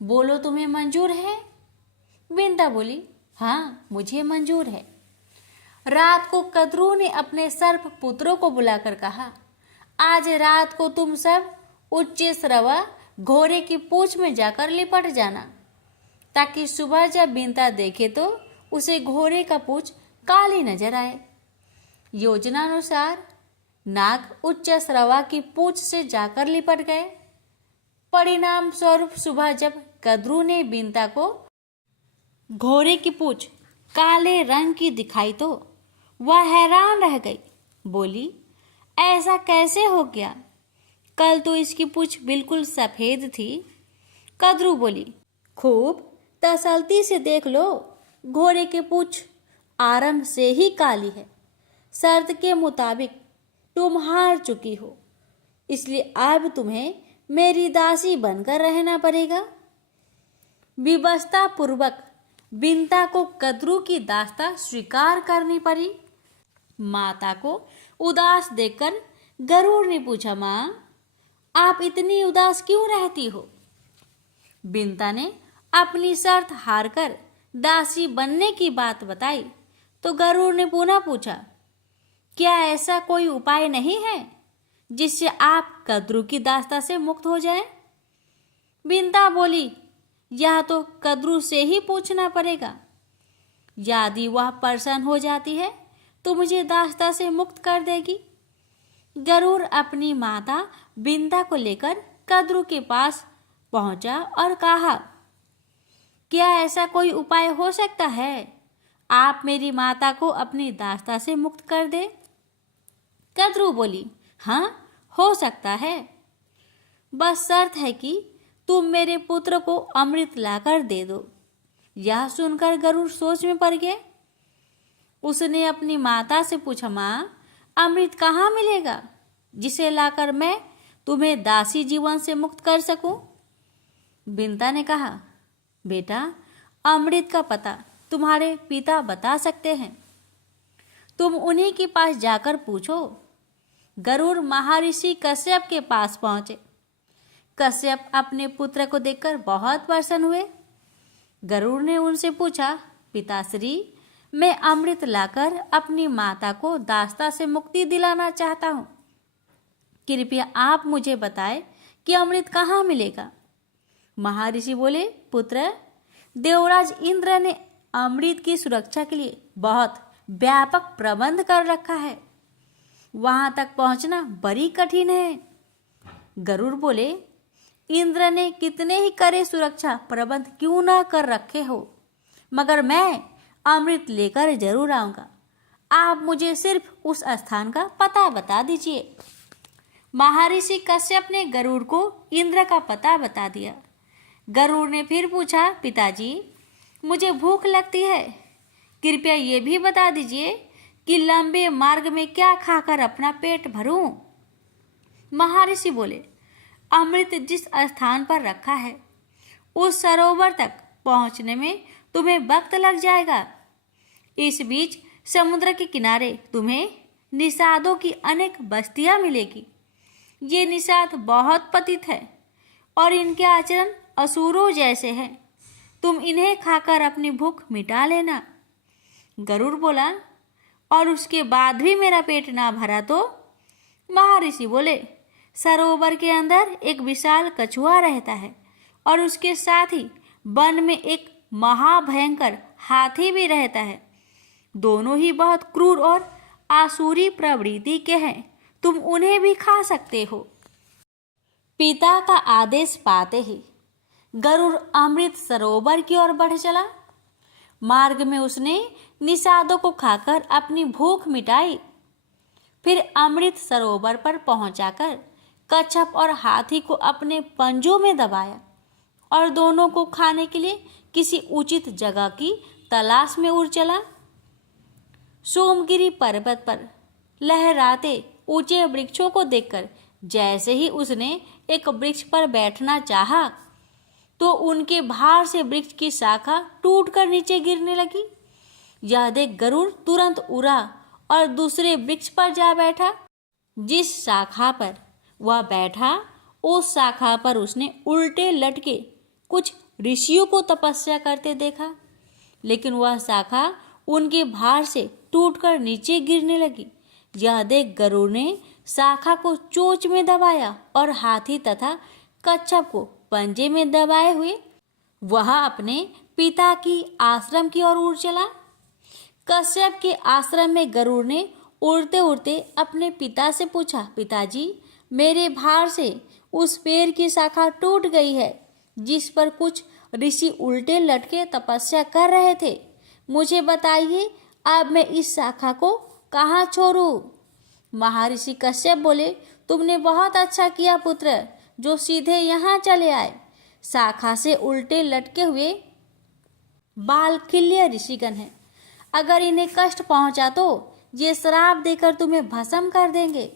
बोलो, तुम्हें मंजूर है? बिंता बोली, हाँ, मुझे मंजूर है। रात को कद्रू ने अपने सर्प पुत्रों को बुलाकर कहा, आज रात को तुम सब उच्च श्रवा घोड़े की पूंछ में जाकर लिपट जाना, ताकि सुबह जब बिंता देखे तो उसे घोड़े का पूंछ काली नजर आए। योजनानुसार नाग उच्च श्रवा की पूंछ से जाकर लिपट गए। परिणाम स्वरूप सुबह जब कद्रू ने बिंता को घोड़े की पूंछ काले रंग की दिखाई तो वह हैरान रह गई। बोली, ऐसा कैसे हो गया? कल तो इसकी पूंछ बिल्कुल सफेद थी। कद्रू बोली, खूब तसल्ली से देख लो, घोड़े की पूंछ आरंभ से ही काली है। शर्त के मुताबिक तुम हार चुकी हो, इसलिए अब तुम्हें मेरी दासी बनकर रहना पड़ेगा। विवशता पूर्वक बिंता को कद्रू की दास्ता स्वीकार करनी पड़ी। माता को उदास देखकर गरुड़ ने पूछा, माँ, आप इतनी उदास क्यों रहती हो? बिंता ने अपनी शर्त हारकर दासी बनने की बात बताई तो गरुड़ ने पुनः पूछा, क्या ऐसा कोई उपाय नहीं है जिससे आप कद्रू की दास्ता से मुक्त हो जाएं? बिंता बोली, यह तो कद्रू से ही पूछना पड़ेगा। यदि वह प्रसन्न हो जाती है तो मुझे दास्ता से मुक्त कर देगी। गरुड़ अपनी माता बिंदा को लेकर कद्रु के पास पहुंचा और कहा, क्या ऐसा कोई उपाय हो सकता है? आप मेरी माता को अपनी दास्ता से मुक्त कर दे। कद्रु बोली, हाँ, हो सकता है, बस शर्त है कि तुम मेरे पुत्र को अमृत लाकर दे दो। यह सुनकर गरुड़ सोच में पड़ गया। उसने अपनी माता से पूछा, माँ, अमृत कहाँ मिलेगा जिसे लाकर मैं तुम्हें दासी जीवन से मुक्त कर सकूं? बिंता ने कहा, बेटा, अमृत का पता तुम्हारे पिता बता सकते हैं, तुम उन्हीं के पास जाकर पूछो। गरुड़ महर्षि कश्यप के पास पहुंचे। कश्यप अपने पुत्र को देखकर बहुत प्रसन्न हुए। गरुड़ ने उनसे पूछा, पिताश्री, मैं अमृत लाकर अपनी माता को दास्ता से मुक्ति दिलाना चाहता हूँ। कृपया आप मुझे बताएं कि अमृत कहाँ मिलेगा। महर्षि बोले, पुत्र, देवराज इंद्र ने अमृत की सुरक्षा के लिए बहुत व्यापक प्रबंध कर रखा है, वहां तक पहुंचना बड़ी कठिन है। गरुड़ बोले, इंद्र ने कितने ही कड़े सुरक्षा प्रबंध क्यों ना कर रखे हो, मगर मैं अमृत लेकर जरूर आऊंगा। आप मुझे सिर्फ उस स्थान का पता बता दीजिए। महर्षि कश्यप ने गरुड़ को इंद्र का पता बता दिया। गरुड़ ने फिर पूछा, पिताजी, मुझे भूख लगती है, कृपया ये भी बता दीजिए कि लंबे मार्ग में क्या खाकर अपना पेट भरूं? महर्षि बोले, अमृत जिस स्थान पर रखा है उस सरोवर तक पहुंचने में तुम्हें वक्त लग जाएगा। इस बीच समुद्र के किनारे तुम्हें निषादों की अनेक बस्तियां मिलेगी। ये निषाद बहुत पतित है और इनके आचरण असुरों जैसे हैं। तुम इन्हें खाकर अपनी भूख मिटा लेना। गरुड़ बोला, और उसके बाद भी मेरा पेट ना भरा तो? महर्षि बोले, सरोवर के अंदर एक विशाल कछुआ रहता है और उसके साथ ही वन में एक महाभयंकर हाथी भी रहता है। दोनों ही बहुत क्रूर और आसुरी प्रवृत्ति के हैं, तुम उन्हें भी खा सकते हो। पिता का आदेश पाते ही गरुड़ अमृत सरोवर की ओर बढ़ चला। मार्ग में उसने निषादों को खाकर अपनी भूख मिटाई। फिर अमृत सरोवर पर पहुंचाकर कच्छप और हाथी को अपने पंजों में दबाया और दोनों को खाने के लिए किसी उचित जगह की तलाश में उड़ चला। सोमगिरी पर्वत पर लहराते ऊंचे वृक्षों को देखकर जैसे ही उसने एक वृक्ष पर बैठना चाहा तो उनके भार से वृक्ष की शाखा टूटकर नीचे गिरने लगी। यह देख गरुड़ तुरंत उड़ा और दूसरे वृक्ष पर जा बैठा। जिस शाखा पर वह बैठा उस शाखा पर उसने उल्टे लटके कुछ ऋषियों को तपस्या करते देखा, लेकिन वह शाखा उनके भार से टूटकर नीचे गिरने लगी। यह देख गरुड़ ने शाखा को चोंच में दबाया और हाथी तथा कच्छप को पंजे में दबाए हुए वह अपने पिता की आश्रम की ओर उड़ चला। कश्यप के आश्रम में गरुड़ ने उड़ते उड़ते अपने पिता से पूछा, पिताजी, मेरे भार से उस पेड़ की शाखा टूट गई है जिस पर कुछ ऋषि उल्टे लटके तपस्या कर रहे थे। मुझे बताइए, अब मैं इस शाखा को कहाँ छोड़ूं? महर्षि कश्यप बोले, तुमने बहुत अच्छा किया पुत्र, जो सीधे यहाँ चले आए। शाखा से उल्टे लटके हुए बालखिल्य ऋषिगण हैं। अगर इन्हें कष्ट पहुंचा तो ये श्राप देकर तुम्हें भस्म कर देंगे।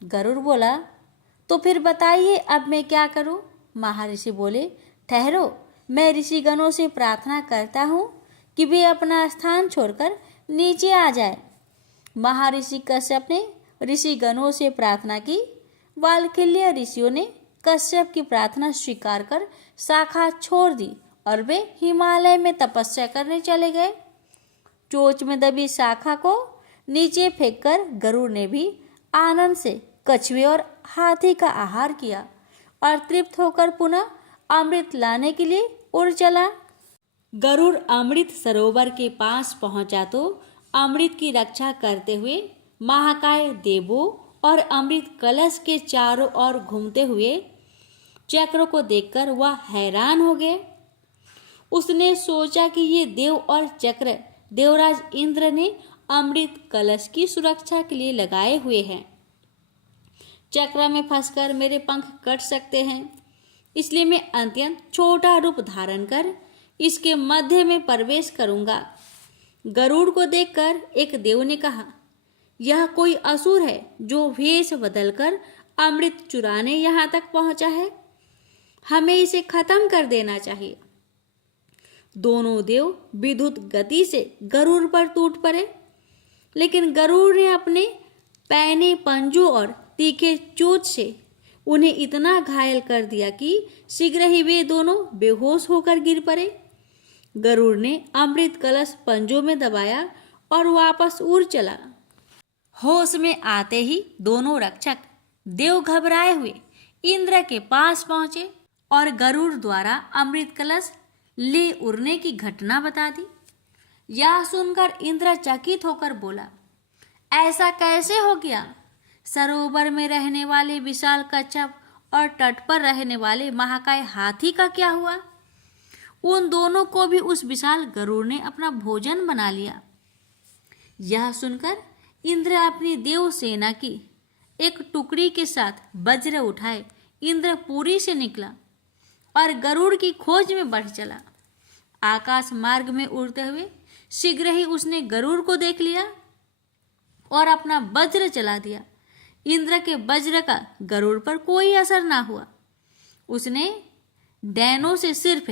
गरुड़ बोला, तो फिर बताइए अब मैं क्या करूं? महर्षि बोले, ठहरो, मैं ऋषिगणों से प्रार्थना करता हूं कि वे अपना स्थान छोड़कर नीचे आ जाए। महर्षि कश्यप ने ऋषिगणों से प्रार्थना की। बालखिल्य ऋषियों ने कश्यप की प्रार्थना स्वीकार कर शाखा छोड़ दी और वे हिमालय में तपस्या करने चले गए। चोंच में दबी शाखा को नीचे फेंककर गरुड़ ने भी आनंद से कछुए और हाथी का आहार किया और तृप्त होकर पुनः अमृत लाने के लिए उड़ चला। गरुड़ अमृत सरोवर के पास पहुंचा तो अमृत की रक्षा करते हुए महाकाय देवों और अमृत कलश के चारों ओर घूमते हुए चक्र को देखकर वह हैरान हो गए। उसने सोचा कि ये देव और चक्र देवराज इंद्र ने अमृत कलश की सुरक्षा के लिए लगाए हुए हैं। चक्र में फंसकर मेरे पंख कट सकते हैं, इसलिए मैं अत्यंत छोटा रूप धारण कर इसके मध्य में प्रवेश करूंगा। गरुड़ को देखकर एक देव ने कहा, यह कोई असुर है जो वेश बदलकर अमृत चुराने यहाँ तक पहुंचा है। हमें इसे खत्म कर देना चाहिए। दोनों देव विद्युत गति से गरुड़ पर टूट पड़े, लेकिन गरुड़ ने अपने पैने पंजों और तीखे चोंच से उन्हें इतना घायल कर दिया कि शीघ्र ही वे दोनों बेहोश होकर गिर पड़े। गरुड़ ने अमृत कलश पंजों में दबाया और वापस उड़ चला। होश में आते ही दोनों रक्षक देव घबराए हुए इंद्र के पास पहुंचे और गरुड़ द्वारा अमृत कलश ले उड़ने की घटना बता दी। यह सुनकर इंद्र चकित होकर बोला, ऐसा कैसे हो गया? सरोवर में रहने वाले विशाल कच्छप और तट पर रहने वाले महाकाय हाथी का क्या हुआ? उन दोनों को भी उस विशाल गरुड़ ने अपना भोजन बना लिया। यह सुनकर इंद्र अपनी देव सेना की एक टुकड़ी के साथ वज्र उठाए इंद्रपुरी से निकला और गरुड़ की खोज में बढ़ चला। आकाश मार्ग में उड़ते हुए शीघ्र ही उसने गरुड़ को देख लिया और अपना वज्र चला दिया। इंद्र के वज्र का गरुड़ पर कोई असर ना हुआ। उसने डैनों से सिर्फ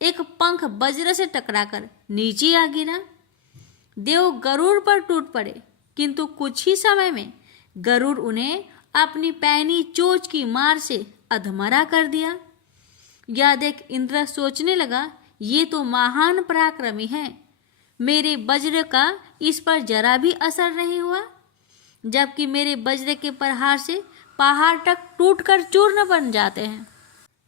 एक पंख वज्र से टकराकर नीचे आ गिरा। देव गरुड़ पर टूट पड़े, किंतु कुछ ही समय में गरुड़ उन्हें अपनी पैनी चोंच की मार से अधमरा कर दिया। यह देख इंद्र सोचने लगा, ये तो महान पराक्रमी है। मेरे वज्र का इस पर जरा भी असर नहीं हुआ, जबकि मेरे वज्र के प्रहार से पहाड़ तक टूटकर चूर्ण बन जाते हैं।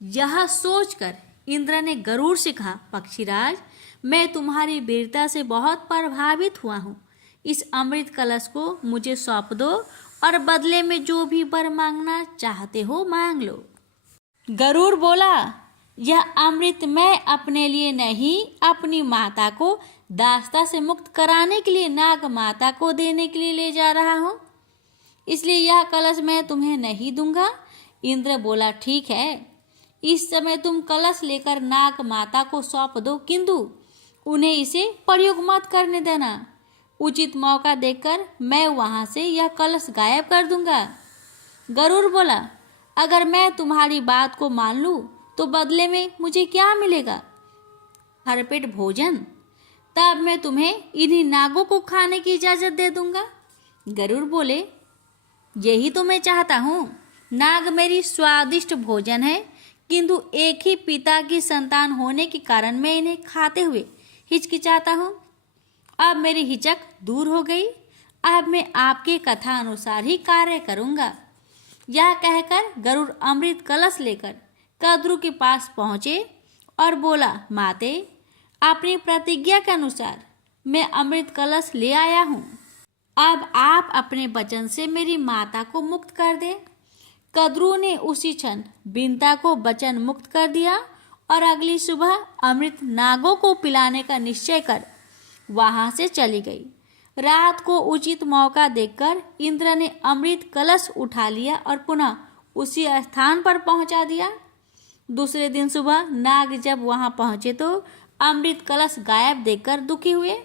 यह सोचकर इंद्र ने गरुड़ से कहा, पक्षीराज, मैं तुम्हारी वीरता से बहुत प्रभावित हुआ हूँ। इस अमृत कलश को मुझे सौंप दो और बदले में जो भी वर मांगना चाहते हो मांग लो। गरुड़ बोला, यह अमृत मैं अपने लिए नहीं, अपनी माता को दास्ता से मुक्त कराने के लिए नाग माता को देने के लिए ले जा रहा हूँ, इसलिए यह कलश मैं तुम्हें नहीं दूंगा। इंद्र बोला, ठीक है, इस समय तुम कलश लेकर नाग माता को सौंप दो, किंतु उन्हें इसे प्रयोग मत करने देना। उचित मौका देखकर मैं वहां से यह कलश गायब कर दूंगा। गरुड़ बोला, अगर मैं तुम्हारी बात को मान लूं तो बदले में मुझे क्या मिलेगा? भरपेट भोजन। तब मैं तुम्हें इन्हीं नागों को खाने की इजाजत दे दूंगा। गरुड़ बोले, यही तो मैं चाहता हूँ। नाग मेरी स्वादिष्ट भोजन है, किंतु एक ही पिता की संतान होने के कारण मैं इन्हें खाते हुए हिचकिचाता हूँ। अब मेरी हिचक दूर हो गई। अब मैं आपके कथा अनुसार ही कार्य करूँगा। यह कहकर गरुड़ अमृत कलश लेकर कद्रु के पास पहुँचे और बोला, माते, अपनी प्रतिज्ञा के अनुसार मैं अमृत कलश ले आया हूँ। अब आप अपने वचन से मेरी माता को मुक्त कर दे। कद्रु ने उसी क्षण बिंता को वचन मुक्त कर दिया और अगली सुबह अमृत नागों को पिलाने का निश्चय कर वहां से चली गई। रात को उचित मौका देखकर इंद्र ने अमृत कलश उठा लिया और पुनः उसी स्थान पर पहुंचा दिया। दूसरे दिन सुबह नाग जब वहां पहुंचे तो अमृत कलश गायब देखकर दुखी हुए।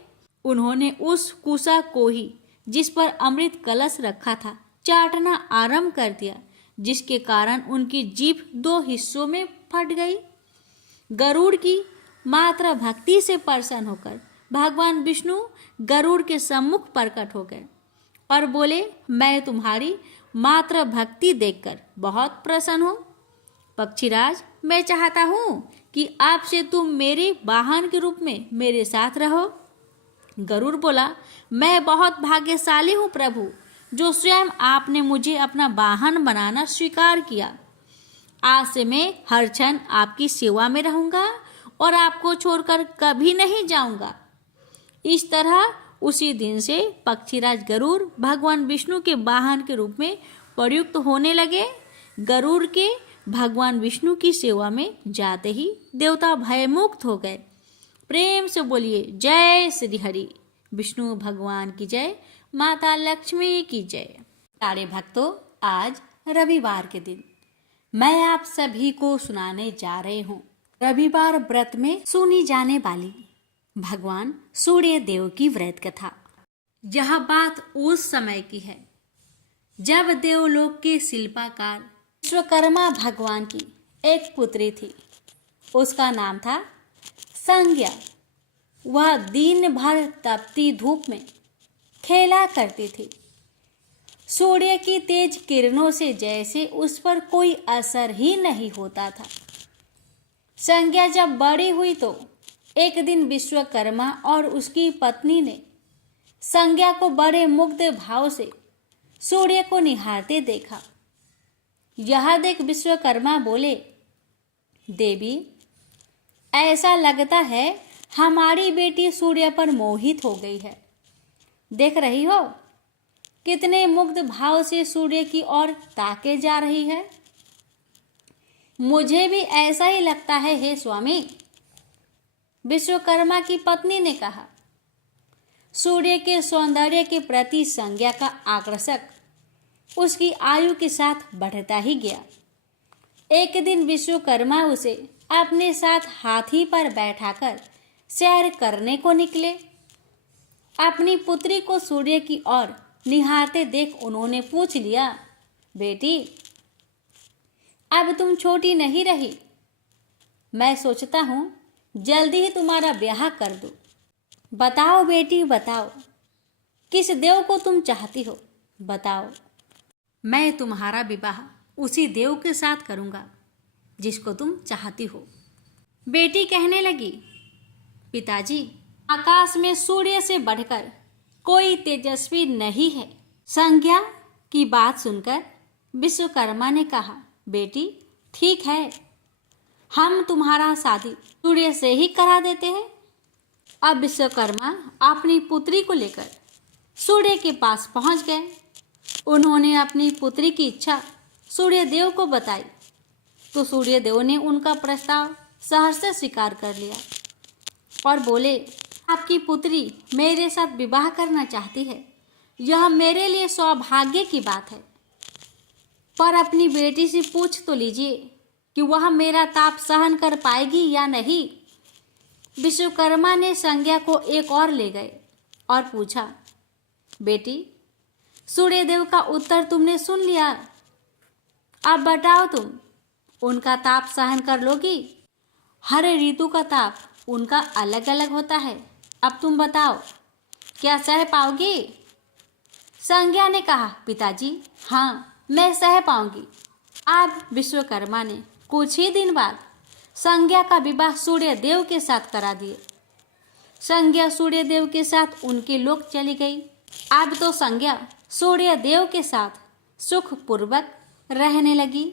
उन्होंने उस कुसा को ही जिस पर अमृत कलश रखा था चाटना आरंभ कर दिया, जिसके कारण उनकी जीभ 2 हिस्सों में फट गई। गरुड़ की मात्र भक्ति से प्रसन्न होकर भगवान विष्णु गरुड़ के सम्मुख प्रकट हो गए और बोले, मैं तुम्हारी मात्र भक्ति देखकर बहुत प्रसन्न हूँ। पक्षीराज, मैं चाहता हूँ कि आपसे तुम मेरे वाहन के रूप में मेरे साथ रहो। गरुड़ बोला, मैं बहुत भाग्यशाली हूँ प्रभु, जो स्वयं आपने मुझे अपना वाहन बनाना स्वीकार किया। आज से मैं हर क्षण आपकी सेवा में रहूँगा और आपको छोड़कर कभी नहीं जाऊँगा। इस तरह उसी दिन से पक्षीराज गरुड़ भगवान विष्णु के वाहन के रूप में प्रयुक्त होने लगे। गरुड़ के भगवान विष्णु की सेवा में जाते ही देवता भयमुक्त हो गए। प्रेम से बोलिए जय श्री हरि। विष्णु भगवान की जय, माता लक्ष्मी की जय। प्यारे भक्तों, आज रविवार के दिन मैं आप सभी को सुनाने जा रही हूँ रविवार व्रत में सुनी जाने वाली भगवान सूर्य देव की व्रत कथा। यह बात उस समय की है जब देवलोक के शिल्पकार विश्वकर्मा भगवान की एक पुत्री थी। उसका नाम था संज्ञा। वह दिन भर तपती धूप में खेला करती थी। सूर्य की तेज किरणों से जैसे उस पर कोई असर ही नहीं होता था। संज्ञा जब बड़ी हुई तो एक दिन विश्वकर्मा और उसकी पत्नी ने संज्ञा को बड़े मुग्ध भाव से सूर्य को निहारते देखा। यह देख विश्वकर्मा बोले, देवी, ऐसा लगता है हमारी बेटी सूर्य पर मोहित हो गई है। देख रही हो कितने मुग्ध भाव से सूर्य की ओर ताके जा रही है। मुझे भी ऐसा ही लगता है हे स्वामी, विश्वकर्मा की पत्नी ने कहा। सूर्य के सौंदर्य के प्रति संज्ञा का आकर्षक उसकी आयु के साथ बढ़ता ही गया। एक दिन विश्वकर्मा उसे अपने साथ हाथी पर बैठाकर सैर करने को निकले। अपनी पुत्री को सूर्य की ओर निहारते देख उन्होंने पूछ लिया, बेटी, अब तुम छोटी नहीं रही। मैं सोचता हूं जल्दी ही तुम्हारा ब्याह कर दूं। बताओ बेटी, बताओ, किस देव को तुम चाहती हो? बताओ, मैं तुम्हारा विवाह उसी देव के साथ करूंगा जिसको तुम चाहती हो। बेटी कहने लगी, पिताजी, आकाश में सूर्य से बढ़कर कोई तेजस्वी नहीं है। संज्ञा की बात सुनकर विश्वकर्मा ने कहा, बेटी, ठीक है, हम तुम्हारा शादी सूर्य से ही करा देते हैं। अब विश्वकर्मा अपनी पुत्री को लेकर सूर्य के पास पहुंच गए। उन्होंने अपनी पुत्री की इच्छा सूर्य देव को बताई तो सूर्य देव ने उनका प्रस्ताव सहर्ष स्वीकार कर लिया और बोले, आपकी पुत्री मेरे साथ विवाह करना चाहती है। यह मेरे लिए सौभाग्य की बात है, पर अपनी बेटी से पूछ तो लीजिए कि वह मेरा ताप सहन कर पाएगी या नहीं। विश्वकर्मा ने संज्ञा को एक और ले गए और पूछा, बेटी, सूर्यदेव का उत्तर तुमने सुन लिया। अब बताओ, तुम उनका ताप सहन कर लोगी? हर ऋतु का ताप उनका अलग अलग होता है। अब तुम बताओ, क्या सह पाओगी? संज्ञा ने कहा, पिताजी, हाँ, मैं सह पाऊंगी। अब विश्वकर्मा ने कुछ ही दिन बाद संज्ञा का विवाह सूर्य देव के साथ करा दिए। संज्ञा सूर्य देव के साथ उनके लोक चली गई। अब तो संज्ञा सूर्य देव के साथ सुखपूर्वक रहने लगी।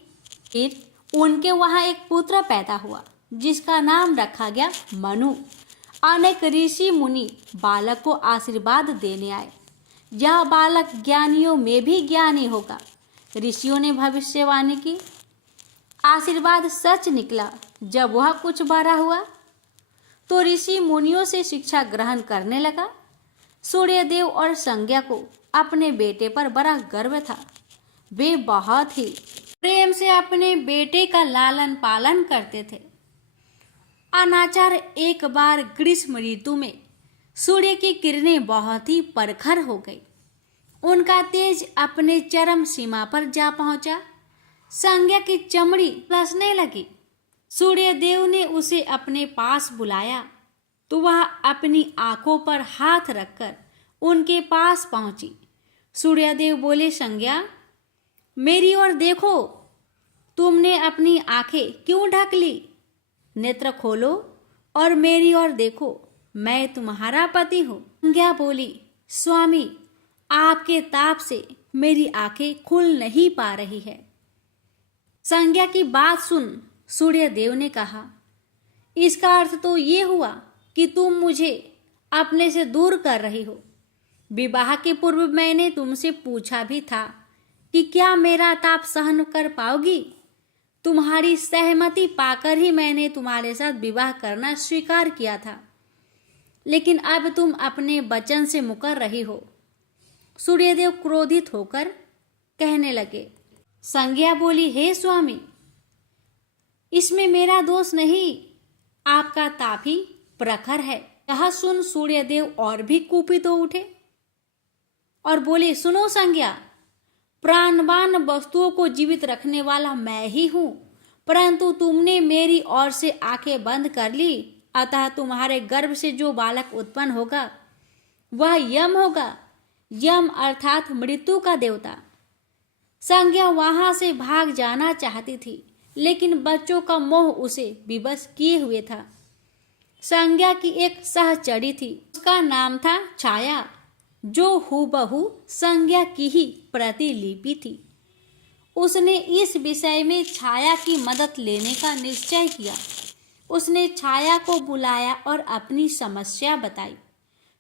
फिर उनके वहां एक पुत्र पैदा हुआ जिसका नाम रखा गया मनु। अनेक ऋषि मुनि बालक को आशीर्वाद देने आए। यह बालक ज्ञानियों में भी ज्ञानी होगा। ऋषियों ने भविष्यवाणी की। आशीर्वाद सच निकला। जब वह कुछ बड़ा हुआ तो ऋषि मुनियों से शिक्षा ग्रहण करने लगा। सूर्यदेव और संज्ञा को अपने बेटे पर बड़ा गर्व था। वे बहुत ही प्रेम से अपने बेटे का लालन पालन करते थे। अनाचार एक बार ग्रीष्म ऋतु में सूर्य की किरणें बहुत ही प्रखर हो गई। उनका तेज अपने चरम सीमा पर जा पहुंचा। संज्ञा की चमड़ी लसने लगी। सूर्यदेव ने उसे अपने पास बुलाया तो वह अपनी आंखों पर हाथ रखकर उनके पास पहुंची। सूर्यदेव बोले, संज्ञा, मेरी ओर देखो। तुमने अपनी आंखें क्यों ढक ली? नेत्र खोलो और मेरी ओर देखो। मैं तुम्हारा पति हूँ। संज्ञा बोली, स्वामी, आपके ताप से मेरी आंखें खुल नहीं पा रही है। संज्ञा की बात सुन सूर्यदेव ने कहा, इसका अर्थ तो ये हुआ कि तुम मुझे अपने से दूर कर रही हो। विवाह के पूर्व मैंने तुमसे पूछा भी था कि क्या मेरा ताप सहन कर पाओगी? तुम्हारी सहमति पाकर ही मैंने तुम्हारे साथ विवाह करना स्वीकार किया था, लेकिन अब तुम अपने वचन से मुकर रही हो। सूर्यदेव क्रोधित होकर कहने लगे। संज्ञा बोली, हे स्वामी, इसमें मेरा दोष नहीं, आपका ताप ही प्रखर है। यह सुन सूर्यदेव और भी कुपित हो उठे और बोले, सुनो संज्ञा, प्राणवान वस्तुओं को जीवित रखने वाला मैं ही हूं, परंतु तुमने मेरी ओर से आंखें बंद कर ली, अतः तुम्हारे गर्भ से जो बालक उत्पन्न होगा वह यम होगा। यम अर्थात मृत्यु का देवता। संज्ञा वहां से भाग जाना चाहती थी, लेकिन बच्चों का मोह उसे विवश किए हुए था। संज्ञा की एक सहचरी थी, उसका नाम था छाया, जो हूबहू संज्ञा की ही प्रतिलिपि थी। उसने इस विषय में छाया की मदद लेने का निश्चय किया। उसने छाया को बुलाया और अपनी समस्या बताई।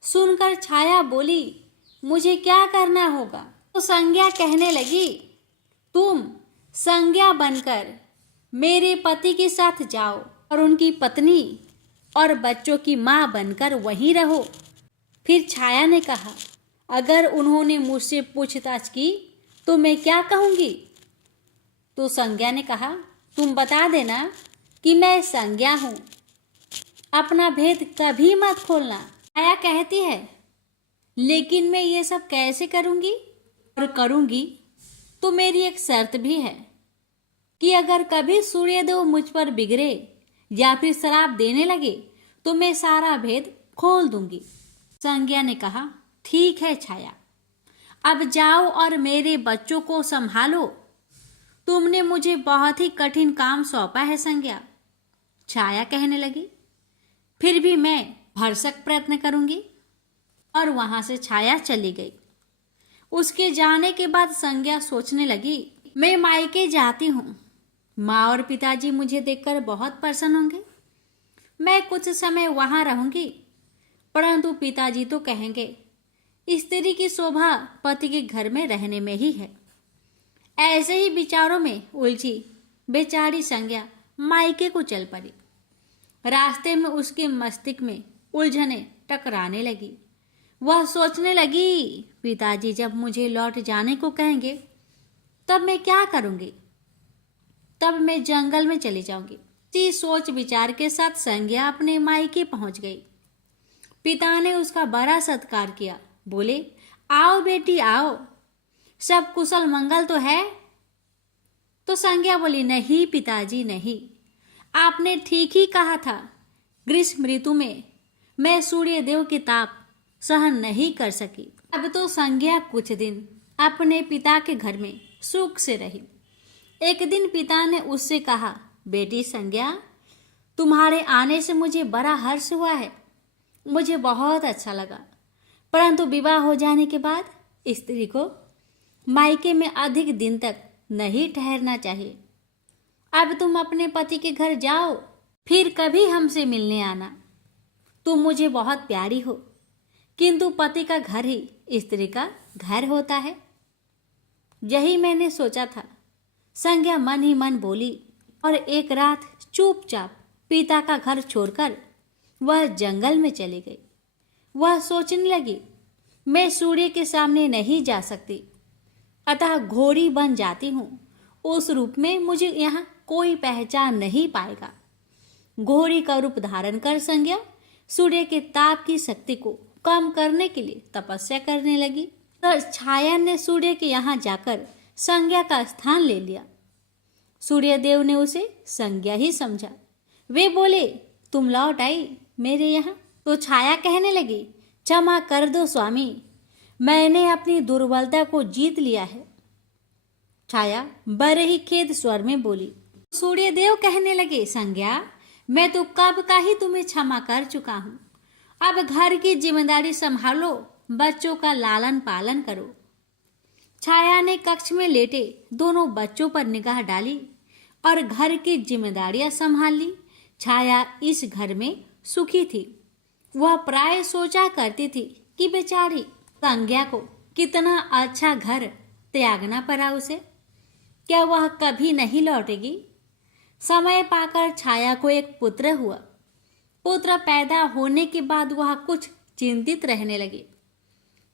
सुनकर छाया बोली, मुझे क्या करना होगा? तो संज्ञा कहने लगी, तुम संज्ञा बनकर मेरे पति के साथ जाओ और उनकी पत्नी और बच्चों की माँ बनकर वहीं रहो। फिर छाया ने कहा, अगर उन्होंने मुझसे पूछताछ की तो मैं क्या कहूँगी? तो संज्ञा ने कहा, तुम बता देना कि मैं संज्ञा हूँ, अपना भेद कभी मत खोलना। छाया कहती है, लेकिन मैं ये सब कैसे करूँगी? और करूँगी तो मेरी एक शर्त भी है कि अगर कभी सूर्यदेव मुझ पर बिगड़े या फिर शराब देने लगे तो मैं सारा भेद खोल दूंगी। संज्ञा ने कहा, ठीक है छाया, अब जाओ और मेरे बच्चों को संभालो। तुमने मुझे बहुत ही कठिन काम सौंपा है संज्ञा। छाया कहने लगी, फिर भी मैं भरसक प्रयत्न करूंगी। और वहां से छाया चली गई। उसके जाने के बाद संज्ञा सोचने लगी, मैं मायके जाती हूँ, माँ और पिताजी मुझे देखकर बहुत प्रसन्न होंगे। मैं कुछ समय वहां रहूंगी, परंतु पिताजी तो कहेंगे, स्त्री की शोभा पति के घर में रहने में ही है। ऐसे ही विचारों में उलझी बेचारी संज्ञा मायके को चल पड़ी। रास्ते में उसके मस्तिष्क में उलझने टकराने लगी। वह सोचने लगी, पिताजी जब मुझे लौट जाने को कहेंगे तब मैं क्या करूंगी? तब मैं जंगल में चली जाऊंगी। इसी सोच विचार के साथ संज्ञा अपने मायके पहुंच गई। पिता ने उसका बड़ा सत्कार किया। बोले, आओ बेटी आओ, सब कुशल मंगल तो है? तो संज्ञा बोली, नहीं पिताजी नहीं, आपने ठीक ही कहा था। ग्रीष्म ऋतु में मैं सूर्य देव के ताप सहन नहीं कर सकी। अब तो संज्ञा कुछ दिन अपने पिता के घर में सुख से रही। एक दिन पिता ने उससे कहा, बेटी संज्ञा, तुम्हारे आने से मुझे बड़ा हर्ष हुआ है, मुझे बहुत अच्छा लगा, परंतु विवाह हो जाने के बाद स्त्री को मायके में अधिक दिन तक नहीं ठहरना चाहिए। अब तुम अपने पति के घर जाओ, फिर कभी हमसे मिलने आना। तुम मुझे बहुत प्यारी हो, किंतु पति का घर ही स्त्री का घर होता है। यही मैंने सोचा था, संज्ञा मन ही मन बोली। और एक रात चुपचाप पिता का घर छोड़कर वह जंगल में चली गई। वह सोचने लगी, मैं सूर्य के सामने नहीं जा सकती, अतः घोड़ी बन जाती हूँ। उस रूप में मुझे यहाँ कोई पहचान नहीं पाएगा। घोड़ी का रूप धारण कर संज्ञा सूर्य के ताप की शक्ति को कम करने के लिए तपस्या करने लगी। तो छाया ने सूर्य के यहाँ जाकर संज्ञा का स्थान ले लिया। सूर्यदेव ने उसे संज्ञा ही समझा। वे बोले, तुम लौट आई मेरे यहाँ? तो छाया कहने लगी, क्षमा कर दो स्वामी, मैंने अपनी दुर्बलता को जीत लिया है। छाया बड़े ही खेद स्वर में बोली। सूर्यदेव कहने लगे, संज्ञा, मैं तो कब का ही तुम्हें क्षमा कर चुका हूँ। अब घर की जिम्मेदारी संभालो, बच्चों का लालन पालन करो। छाया ने कक्ष में लेटे दोनों बच्चों पर निगाह डाली और घर की जिम्मेदारियां संभाल ली। छाया इस घर में सुखी थी। वह प्राय सोचा करती थी कि बेचारी संज्ञा को कितना अच्छा घर त्यागना पड़ा उसे। क्या वह कभी नहीं लौटेगी? समय पाकर छाया को एक पुत्र हुआ। पुत्र पैदा होने के बाद वह कुछ चिंतित रहने लगी।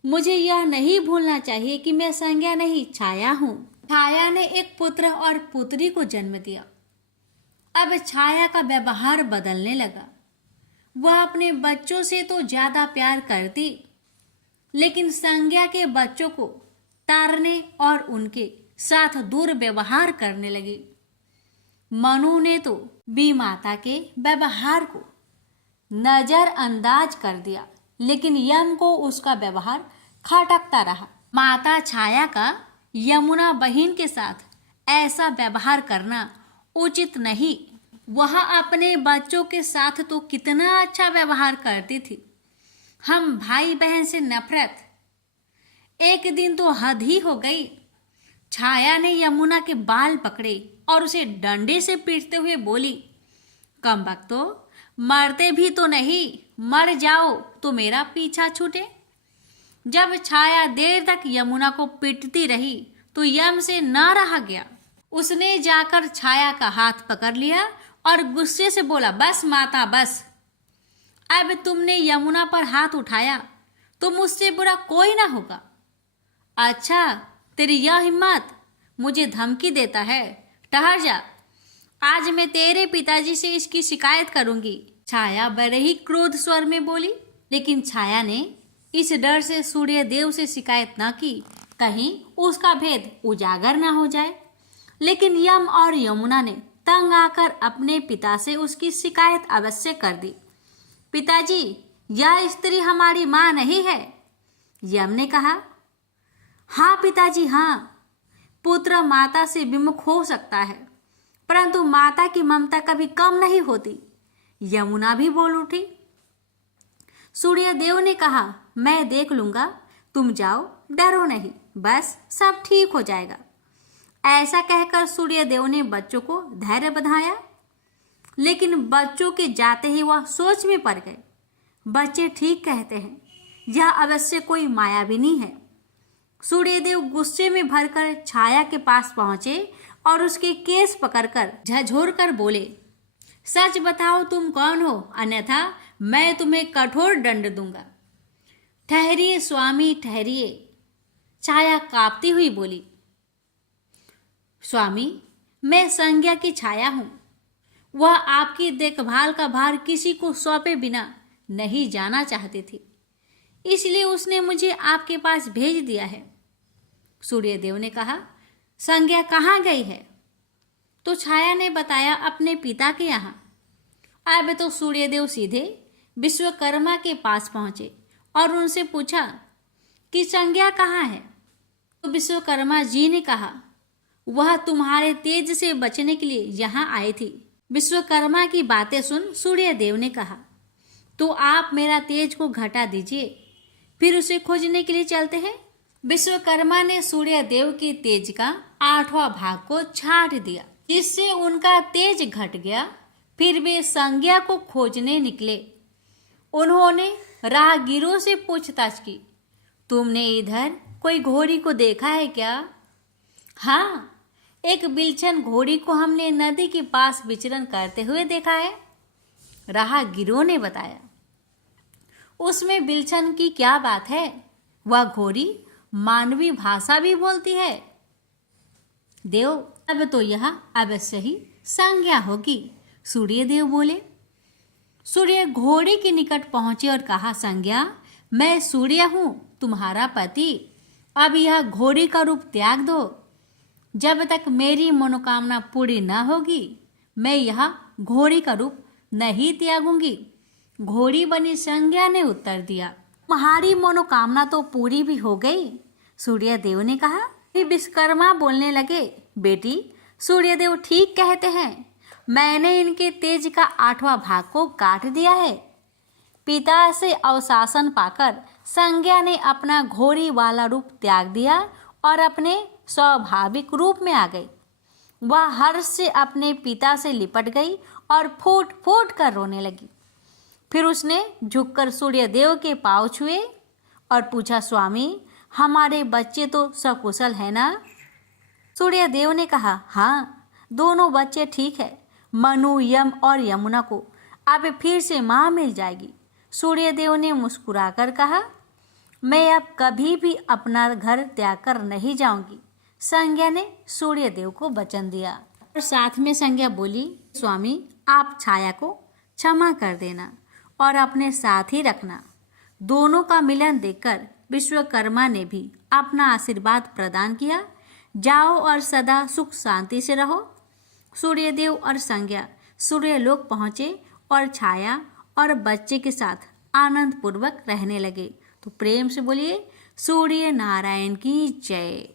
मुझे यह नहीं भूलना चाहिए कि मैं संज्ञा नहीं, छाया हूं। छाया ने एक पुत्र और पुत्री को जन्म दिया। अब छाया का व्यवहार बदलने लगा। वह अपने बच्चों से तो ज्यादा प्यार करती, लेकिन संज्ञा के बच्चों को तारने और उनके साथ दुर्व्यवहार करने लगी। मनु ने तो बी माता के व्यवहार को नजरअंदाज कर दिया, लेकिन यम को उसका व्यवहार खटकता रहा। माता छाया का यमुना बहन के साथ ऐसा व्यवहार करना उचित नहीं। वह अपने बच्चों के साथ तो कितना अच्छा व्यवहार करती थी। हम भाई बहन से नफरत, एक दिन तो हद ही हो गई। छाया ने यमुना के बाल पकड़े और उसे डंडे से पीटते हुए बोली, कमबख्तो, मरते भी तो नहीं, मर जाओ तो मेरा पीछा छूटे। जब छाया देर तक यमुना को पीटती रही तो यम से न रहा गया। उसने जाकर छाया का हाथ पकड़ लिया और गुस्से से बोला, बस माता बस, अब तुमने यमुना पर हाथ उठाया तो मुझसे बुरा कोई ना होगा। अच्छा, तेरी यह हिम्मत, मुझे धमकी देता है? ठहर जा, आज मैं तेरे पिताजी से इसकी शिकायत करूंगी। छाया बड़े ही क्रोध स्वर में बोली, लेकिन छाया ने इस डर से सूर्यदेव से शिकायत न की, कहीं उसका भेद उजागर न हो जाए। लेकिन यम और यमुना ने तंग आकर अपने पिता से उसकी शिकायत अवश्य कर दी। पिताजी, यह स्त्री हमारी माँ नहीं है। यम ने कहा, हाँ पिताजी हाँ, पुत्र माता से विमुख हो सकता है, परंतु माता की ममता कभी कम नहीं होती। यमुना भी बोल उठी। सूर्यदेव ने कहा, मैं देख लूंगा, तुम जाओ, डरो नहीं, बस सब ठीक हो जाएगा। ऐसा कहकर सूर्यदेव ने बच्चों को धैर्य बंधाया, लेकिन बच्चों के जाते ही वह सोच में पड़ गए। बच्चे ठीक कहते हैं, यह अवश्य कोई मायाविनी है। सूर्यदेव गुस्से में भरकर छाया के पास पहुंचे और उसके केस पकड़कर झंझोर कर बोले, सच बताओ तुम कौन हो, अन्यथा मैं तुम्हें कठोर दंड दूंगा। ठहरिए स्वामी ठहरिए, छाया कांपती हुई बोली। स्वामी, मैं संज्ञा की छाया हूं। वह आपकी देखभाल का भार किसी को सौंपे बिना नहीं जाना चाहती थी, इसलिए उसने मुझे आपके पास भेज दिया है। सूर्यदेव ने कहा, संज्ञा कहाँ गई है? तो छाया ने बताया, अपने पिता के यहाँ। अब तो सूर्यदेव सीधे विश्वकर्मा के पास पहुंचे और उनसे पूछा कि संज्ञा कहाँ है। तो विश्वकर्मा जी ने कहा, वह तुम्हारे तेज से बचने के लिए यहाँ आई थी। विश्वकर्मा की बातें सुन सूर्यदेव ने कहा, तो आप मेरा तेज को घटा दीजिए, फिर उसे खोजने के लिए चलते हैं। विश्वकर्मा ने सूर्यदेव के तेज का 8वां भाग को छाट दिया, जिससे उनका तेज घट गया। फिर वे संज्ञा को खोजने निकले। उन्होंने राहगीरों से पूछताछ की, तुमने इधर कोई घोड़ी को देखा है क्या? हाँ, एक बिलछन घोड़ी को हमने नदी के पास विचरण करते हुए देखा है, राहगीरों ने बताया। उसमें बिलछन की क्या बात है? वह घोड़ी मानवी भाषा भी बोलती है। देव, अब तो यह अवश्य ही संज्ञा होगी, सूर्यदेव बोले। सूर्य घोड़ी के निकट पहुंचे और कहा, संज्ञा, मैं सूर्य हूं, तुम्हारा पति। अब यह घोड़ी का रूप त्याग दो। जब तक मेरी मनोकामना पूरी न होगी, मैं यह घोड़ी का रूप नहीं त्यागूंगी। घोड़ी बनी संज्ञा ने उत्तर दिया, तुम्हारी मनोकामना तो पूरी भी हो गई। सूर्यदेव ने कहा। फिर विश्वकर्मा बोलने लगे, बेटी, सूर्यदेव ठीक कहते हैं, मैंने इनके तेज का 8वां भाग को काट दिया है। पिता से अवशासन पाकर संज्ञा ने अपना घोड़ी वाला रूप त्याग दिया और अपने स्वाभाविक रूप में आ गई। वह हर्ष से अपने पिता से लिपट गई और फूट फूट कर रोने लगी। फिर उसने झुककर सूर्यदेव के पांव छुए और पूछा, स्वामी, हमारे बच्चे तो सकुशल है ना? सूर्यदेव ने कहा, हाँ, दोनों बच्चे ठीक है। मनु, यम और यमुना को अब फिर से माँ मिल जाएगी। सूर्यदेव ने मुस्कुराकर कहा, मैं अब कभी भी अपना घर त्याग कर नहीं जाऊंगी। संज्ञा ने सूर्यदेव को वचन दिया और साथ में संज्ञा बोली, स्वामी, आप छाया को क्षमा कर देना और अपने साथ ही रखना। दोनों का मिलन देखकर विश्वकर्मा ने भी अपना आशीर्वाद प्रदान किया। जाओ और सदा सुख शांति से रहो। सूर्यदेव और संज्ञा सूर्यलोक पहुँचे और छाया और बच्चे के साथ आनंद पूर्वक रहने लगे। तो प्रेम से बोलिए सूर्य नारायण की जय।